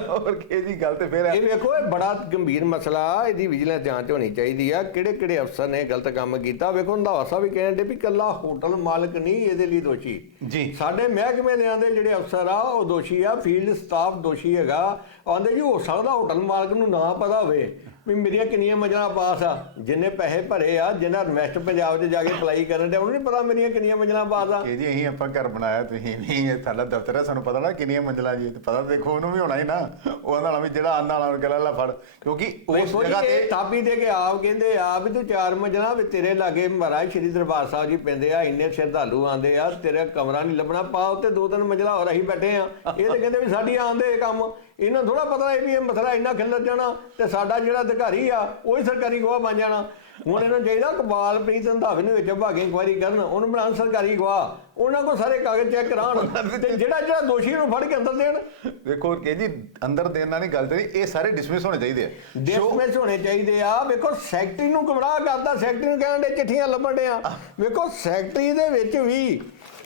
ਹੋਰ ਕੀ ਜੀ ਗੱਲ ਤੇ ਫਿਰ ਇਹ ਵੇਖੋ ਇਹ ਬੜਾ ਗੰਭੀਰ ਮਸਲਾ ਇਹਦੀ ਵਿਜੀਲੈਂਸ ਜਾਂਚ ਹੋਣੀ ਚਾਹੀਦੀ ਆ। ਕਿਹੜੇ ਕਿਹੜੇ ਅਫਸਰ ਨੇ ਗਲਤ ਕੰਮ ਕੀਤਾ? ਵੇਖੋ ਸਾਹਿਬ ਵੀ ਕਹਿੰਦੇ ਵੀ ਕੱਲਾ ਹੋਟਲ ਮਾਲਕ ਨਹੀਂ ਇਹਦੇ ਲਈ ਦੋਸ਼ੀ। ਜੀ। ਸਾਡੇ ਮਹਿਕਮੇ ਦੇ ਆਂਦੇ ਜਿਹੜੇ ਅਫਸਰ ਆ ਉਹ ਦੋਸ਼ੀ ਆ ਫੀਲਡ ਸਟਾਫ ਦੋਸ਼ੀ ਹੈਗਾ। ਆਂਦੇ ਜੀ ਹੋ ਸਕਦਾ ਹੋਟਲ ਮਾਲਕ ਨੂੰ ਨਾ ਪਤਾ ਹੋਵੇ। ਵੀ ਮੇਰੀਆਂ ਕਿੰਨੀਆਂ ਮੰਜ਼ਲਾਂ ਪਾਸ ਆ? ਜਿੰਨੇ ਪੈਸੇ ਭਰੇ ਆ ਜਿਨ੍ਹਾਂ ਇਨਵੈਸਟ ਪੰਜਾਬ 'ਚ ਜਾ ਕੇ ਅਪਲਾਈ ਕਰਨ ਦੇ ਉਹਨੂੰ ਨਹੀਂ ਪਤਾ ਮੇਰੀਆਂ ਕਿੰਨੀਆਂ ਮੰਜ਼ਲਾਂ ਪਾਸ ਆ। ਕਿ ਜੀ ਅਸੀਂ ਆਪਾਂ ਘਰ ਬਣਾਇਆ ਤੁਸੀਂ ਨਹੀਂ ਇਹ ਸਾਡਾ ਦਫ਼ਤਰ ਹੈ ਸਾਨੂੰ ਪਤਾ ਨਾ ਕਿੰਨੀਆਂ ਮੰਜ਼ਲਾਂ ਜੀ ਤੇ ਪਤਾ ਦੇਖੋ ਉਹਨੂੰ ਵੀ ਹੋਣਾ ਹੀ ਨਾ ਉਹ ਨਾਲ ਵੀ ਜਿਹੜਾ ਆਂਦਾ ਵਾਲਾ ਗੱਲ ਲਾ ਫੜ ਕਿਉਂਕਿ ਉਸ ਜਗ੍ਹਾ ਤੇ ਥਾਪੀ ਦੇ ਕੇ ਆਪ ਕਹਿੰਦੇ ਆ ਵੀ ਤੂੰ ਚਾਰ ਮੰਜਣਾ ਵੀ ਤੇਰੇ ਲਾਗੇ ਮਹਾਰਾਜ ਸ਼੍ਰੀ ਦਰਬਾਰ ਸਾਹਿਬ ਜੀ ਪੈਂਦੇ ਆ ਇੰਨੇ ਸ਼ਰਧਾਲੂ ਆਂਦੇ ਆ ਤੇਰਾ ਕਮਰਾ ਨਹੀਂ ਲੱਭਣਾ ਪਾ ਉੱਤੇ ਦੋ ਤਿੰਨ ਮੰਜਲਾ ਹੋਰ ਅਸੀਂ ਬੈਠੇ ਆ। ਇਹ ਤੇ ਕਹਿੰਦੇ ਵੀ ਸਾਡੀ ਆਂਦੇ ਕੰਮ। ਇਹਨਾਂ ਥੋੜਾ ਪਤਾ ਹੈ ਵੀ ਇਹ ਮਸਲਾ ਇੰਨਾ ਖਿਲਰ ਜਾਣਾ ਤੇ ਸਾਡਾ ਜਿਹੜਾ ਅਧਿਕਾਰੀ ਆ, ਉਹ ਹੀ ਸਰਕਾਰੀ ਗਵਾਹ ਬਣ ਜਾਣਾ। ਹੁਣ ਇਹਨਾਂ ਚਾਹੀਦਾ ਕਬਾਲਪ੍ਰੀਤ ਰੰਧਾਵੇ ਨੂੰ ਵਿੱਚ ਭਾਗੇ ਇਨਕੁਆਇਰੀ ਕਰਨ ਉਹਨੂੰ ਬਣਾਉਣ ਸਰਕਾਰੀ ਗਵਾਹ ਉਹਨਾਂ ਕੋਲ ਸਾਰੇ ਕਾਗਜ਼ ਚੈੱਕ ਕਰਾਉਣ। ਤੇ ਜਿਹੜਾ ਜਿਹੜਾ ਦੋਸ਼ੀ ਨੂੰ ਫੜ ਕੇ ਅੰਦਰ ਦੇਣ। ਦੇਖੋ ਕਿ ਜੀ ਅੰਦਰ ਦੇਣ ਨਾਲ ਨਹੀਂ ਗੱਲ ਤੇ ਇਹ ਸਾਰੇ ਡਿਸਮਿਸ ਹੋਣੇ ਚਾਹੀਦੇ ਆ। ਡਿਸਮਿਸ ਹੋਣੇ ਚਾਹੀਦੇ ਆ। ਵੇਖੋ ਸੈਕਟਰੀ ਨੂੰ ਗੁੰਮਰਾਹ ਕਰਦਾ ਸੈਕਟਰੀ ਨੂੰ ਕਹਿਣ ਦੇ ਚਿੱਠੀਆਂ ਲੱਭਣ ਡਿਆ ਵੇਖੋ ਸੈਕਟਰੀ ਦੇ ਵਿੱਚ ਵੀ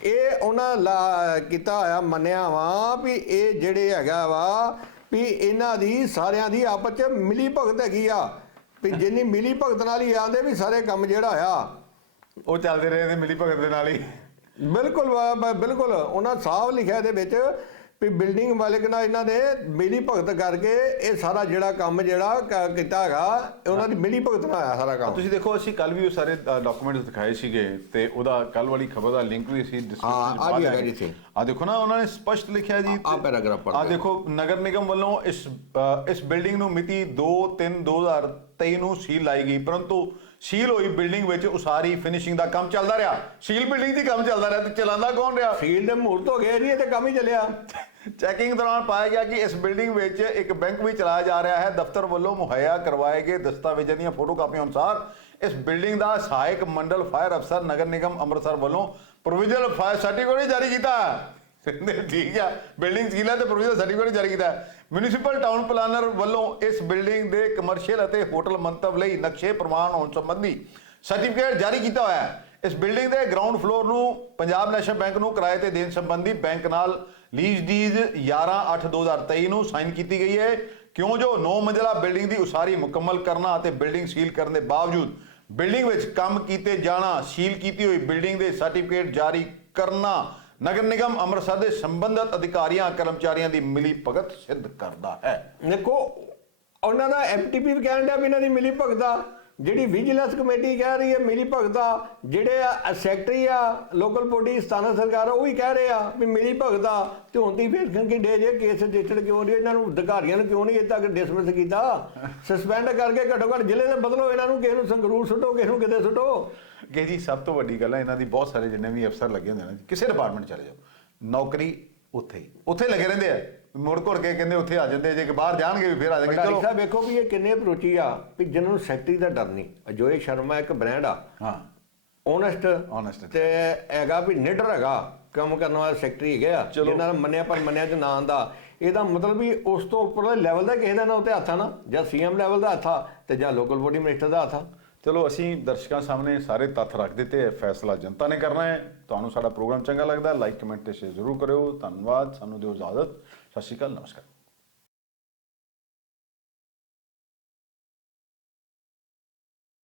ਇਹ ਉਹਨਾਂ ਲਾ- ਕੀਤਾ ਹੋਇਆ ਮੰਨਿਆ ਵਾ ਵੀ ਇਹ ਜਿਹੜੇ ਹੈਗਾ ਵਾ ਵੀ ਇਹਨਾਂ ਦੀ ਸਾਰਿਆਂ ਦੀ ਆਪਸ ਚ ਮਿਲੀ ਭਗਤ ਹੈਗੀ ਆ। ਵੀ ਜਿੰਨੀ ਮਿਲੀ ਭਗਤ ਨਾਲ ਹੀ ਆਂਦੇ ਵੀ ਸਾਰੇ ਕੰਮ ਜਿਹੜਾ ਆ, ਉਹ ਚੱਲਦੇ ਰਹੇ ਨੇ ਮਿਲੀ ਭਗਤ ਦੇ ਨਾਲ ਹੀ। ਬਿਲਕੁਲ ਬਿਲਕੁਲ। ਉਹਨਾਂ ਸਾਫ਼ ਲਿਖਿਆ ਦੇ ਵਿੱਚ ਵੀ ਬਿਲਡਿੰਗ ਮਾਲਕ ਨਾਲ ਇਹਨਾਂ ਨੇ ਮਿਲੀ ਭਗਤ ਕਰਕੇ ਇਹ ਸਾਰਾ ਜਿਹੜਾ ਕੰਮ ਜਿਹੜਾ ਕੀਤਾ ਹੈਗਾ ਉਹਨਾਂ ਦੀ ਮਿਲੀ ਭਗਤ ਨਾਲ ਆਇਆ ਸਾਰਾ ਕੰਮ ਤੁਸੀਂ ਦੇਖੋ ਅਸੀਂ ਕੱਲ ਵੀ ਉਹ ਸਾਰੇ ਡਾਕੂਮੈਂਟਸ ਦਿਖਾਏ ਸੀਗੇ ਤੇ ਉਹਦਾ ਕੱਲ ਵਾਲੀ ਖਬਰ ਦਾ ਲਿੰਕ ਵੀ ਅਸੀਂ ਹਾਂ, ਆ। ਆ ਦੇਖੋ ਨਾ ਉਹਨਾਂ ਨੇ ਸਪਸ਼ਟ ਲਿਖਿਆ ਜੀ paragraph ਪੜ੍ਹ ਆ। ਦੇਖੋ ਨਗਰ ਨਿਗਮ ਵੱਲੋਂ ਇਸ ਇਸ ਬਿਲਡਿੰਗ ਨੂੰ ਮਿਤੀ 2/3/2023 ਨੂੰ ਸੀਲ ਲਾਈ ਗਈ ਪਰੰਤੂ ਸੀਲ ਹੋਈ ਬਿਲਡਿੰਗ ਵਿੱਚ ਉਸਾਰੀ ਫਿਨਿਸ਼ਿੰਗ ਦਾ ਕੰਮ ਚੱਲਦਾ ਰਿਹਾ। ਸੀਲ ਬਿਲਡਿੰਗ ਦੀ ਕੰਮ ਚੱਲਦਾ ਰਿਹਾ ਤੇ ਚਲਾਉਂਦਾ ਕੌਣ ਰਿਹਾ? ਫੀਲਡ ਦੇ ਮੂਰਤ ਹੋ ਗਏ ਜੀ ਇਹ ਤੇ ਕੰਮ ਹੀ ਚੱਲਿਆ। ਚੈਕਿੰਗ ਦੌਰਾਨ ਪਾਇਆ ਗਿਆ ਕਿ ਇਸ ਬਿਲਡਿੰਗ ਵਿੱਚ ਇੱਕ ਬੈਂਕ ਵੀ ਚਲਾਇਆ ਜਾ ਰਿਹਾ ਹੈ। ਦਫ਼ਤਰ ਵੱਲੋਂ ਮੁਹੱਈਆ ਕਰਵਾਏ ਗਏ ਦਸਤਾਵੇਜ਼ਾਂ ਦੀਆਂ ਫੋਟੋਕਾਪੀਆਂ ਅਨੁਸਾਰ ਇਸ ਬਿਲਡਿੰਗ ਦਾ ਸਹਾਇਕ ਮੰਡਲ ਫਾਇਰ ਅਫਸਰ ਨਗਰ ਨਿਗਮ ਅੰਮ੍ਰਿਤਸਰ ਵੱਲੋਂ ਪ੍ਰੋਵੀਜ਼ਨਲ ਫਾਇਰ ਸਰਟੀਫਿਕੇਟ ਜਾਰੀ ਕੀਤਾ। ਕਹਿੰਦੇ ਠੀਕ ਆ ਬਿਲਡਿੰਗ ਸੀਲ ਹੈ ਤੇ ਪ੍ਰੋਵੀਜ਼ਨਲ ਸਰਟੀਫਿਕੇਟ ਜਾਰੀ ਕੀਤਾ ਮਿਊਨਿਸਪਲ ਟਾਊਨ ਪਲਾਨਰ ਵੱਲੋਂ ਇਸ ਬਿਲਡਿੰਗ ਦੇ ਕਮਰਸ਼ੀਅਲ ਅਤੇ ਹੋਟਲ ਮੰਤਵ ਲਈ ਨਕਸ਼ੇ ਪ੍ਰਮਾਣ ਹੋਣ ਸੰਬੰਧੀ ਸਰਟੀਫਿਕੇਟ ਜਾਰੀ ਕੀਤਾ ਹੋਇਆ ਹੈ। ਇਸ ਬਿਲਡਿੰਗ ਦੇ ਗਰਾਊਂਡ ਫਲੋਰ ਨੂੰ ਪੰਜਾਬ ਨੈਸ਼ਨਲ ਬੈਂਕ ਨੂੰ ਕਿਰਾਏ ਤੇ ਦੇਣ ਸੰਬੰਧੀ ਬੈਂਕ ਨਾਲ ਲੀਜ਼ ਡੀਜ਼ 11/8/2023 ਨੂੰ ਸਾਈਨ ਕੀਤੀ ਗਈ ਹੈ। ਕਿਉਂ ਜੋ 9 ਮੰਜ਼ਲਾ ਬਿਲਡਿੰਗ ਦੀ ਉਸਾਰੀ ਮੁਕੰਮਲ ਕਰਨਾ ਅਤੇ ਬਿਲਡਿੰਗ ਸੀਲ ਕਰਨ ਦੇ ਬਾਵਜੂਦ ਬਿਲਡਿੰਗ ਵਿੱਚ ਕੰਮ ਕੀਤੇ ਜਾਣਾ ਸੀਲ ਕੀਤੀ ਹੋਈ ਬਿਲਡਿੰਗ ਦੇ ਸਰਟੀਫਿਕੇਟ ਜਾਰੀ ਕਰਨਾ ਨਗਰ ਨਿਗਮ ਅੰਮ੍ਰਿਤਸਰ ਦੇ ਸੰਬੰਧਤ ਅਧਿਕਾਰੀਆਂ, ਕਰਮਚਾਰੀਆਂ ਦੀ ਮਿਲੀ ਭਗਤ ਸਿੱਧ ਕਰਦਾ ਹੈ। ਦੇਖੋ, ਉਹਨਾਂ ਦਾ ਐਮਟੀਪੀ ਵੀ ਕਹਿਣ ਡਿਆ ਵੀ ਇਹਨਾਂ ਦੀ ਮਿਲੀ ਭਗਤ ਦਾ। ਜਿਹੜੀ ਵਿਜੀਲੈਂਸ ਕਮੇਟੀ ਕਹਿ ਰਹੀ ਹੈ ਮਿਲੀ ਭਗਤਾ ਜਿਹੜੇ ਆ ਸੈਕਟਰੀ ਆ ਲੋਕਲ ਬੋਡੀ ਸਥਾਨਕ ਸਰਕਾਰ ਆ, ਉਹ ਵੀ ਕਹਿ ਰਹੇ ਆ ਵੀ ਮਿਲੀ ਭਗਤਾ ਤੇ ਹੁਣ ਦੀ ਫੇਰ ਕਿ ਡੇ ਜੇ ਕੇਸ ਰਜਿਸਟਰ ਕਿਉਂ ਨਹੀਂ ਇਹਨਾਂ ਨੂੰ ਅਧਿਕਾਰੀਆਂ ਨੂੰ ਕਿਉਂ ਨਹੀਂ ਇਹ ਤੱਕ ਡਿਸਮਿਸ ਕੀਤਾ? ਸਸਪੈਂਡ ਕਰਕੇ ਘੱਟੋ ਘੱਟ ਜ਼ਿਲ੍ਹੇ ਦੇ ਬਦਲੋ ਇਹਨਾਂ ਨੂੰ ਕਿਸੇ ਨੂੰ ਸੰਗਰੂਰ ਸੁੱਟੋ ਕਿਸੇ ਨੂੰ ਕਿਤੇ ਸੁੱਟੋ। ਕਿ ਜੀ ਸਭ ਤੋਂ ਵੱਡੀ ਗੱਲ ਹੈ ਇਹਨਾਂ ਦੀ ਬਹੁਤ ਸਾਰੇ ਜਿੰਨੇ ਵੀ ਅਫਸਰ ਲੱਗੇ ਹੁੰਦੇ ਨੇ ਕਿਸੇ ਡਿਪਾਰਟਮੈਂਟ ਚਲੇ ਜਾਓ ਨੌਕਰੀ ਉੱਥੇ ਹੀ ਉੱਥੇ ਲੱਗੇ ਰਹਿੰਦੇ ਆ। ਮੁੜ ਘੁੜ ਕੇ ਕਹਿੰਦੇ ਉੱਥੇ ਆ ਜਾਂਦੇ ਜੇ ਕਿ ਬਾਹਰ ਜਾਣਗੇ ਵੀ ਫਿਰ ਆ ਜਾਣਗੇ ਚਲੋ। ਸਾਹਿਬ ਵੇਖੋ ਵੀ ਇਹ ਕਿੰਨੇ ਅਪਰੋਚੀ ਆ ਵੀ ਜਿਹਨਾਂ ਨੂੰ ਸੈਕਟਰੀ ਦਾ ਡਰ ਨਹੀਂ। ਅਜੋਏ ਸ਼ਰਮਾ ਇੱਕ ਬ੍ਰਾਂਡ ਆ। ਹਾਂ। Honest Honest। ਤੇ ਹੈਗਾ ਵੀ ਨਿਡਰ ਹੈਗਾ ਕੰਮ ਕਰਨ ਵਾਲਾ ਸੈਕਟਰੀ ਹੈਗਾ। ਜਿਹਨਾਂ ਦਾ ਮੰਨਿਆ ਪਰ ਮੰਨਿਆ ਚ ਨਾਂ ਦਾ। ਇਹਦਾ ਮਤਲਬ ਵੀ ਉਸ ਤੋਂ ਉੱਪਰਲੇ ਲੈਵਲ ਦਾ ਕਿਸੇ ਦਾ ਨਾ ਉੱਤੇ ਹੱਥ ਆ ਨਾ ਜਾਂ ਸੀਐਮ ਲੈਵਲ ਦਾ ਹੱਥ ਆ ਤੇ ਜਾਂ ਲੋਕਲ ਬੋਡੀ ਮਿਨਿਸਟਰ ਦਾ ਹੱਥ ਆ। ਚਲੋ ਅਸੀਂ ਦਰਸ਼ਕਾਂ ਸਾਹਮਣੇ ਸਾਰੇ ਤੱਥ ਰੱਖ ਦਿੱਤੇ ਫੈਸਲਾ ਜਨਤਾ ਨੇ ਕਰਨਾ ਹੈ। ਤੁਹਾਨੂੰ ਸਾਡਾ ਪ੍ਰੋਗਰਾਮ ਚੰਗਾ ਲੱਗਦਾ ਲਾਈਕ ਕਮੈਂਟ ਤੇ ਸ਼ੇਅਰ ਜ਼ਰੂਰ ਕਰਿਓ। ਧੰਨਵਾਦ ਸਾਨੂੰ ਦਿਓ ਇਜਾਜ਼ਤ। ਸਤਿ ਸ਼੍ਰੀ ਅਕਾਲ ਨਮਸਕਾਰ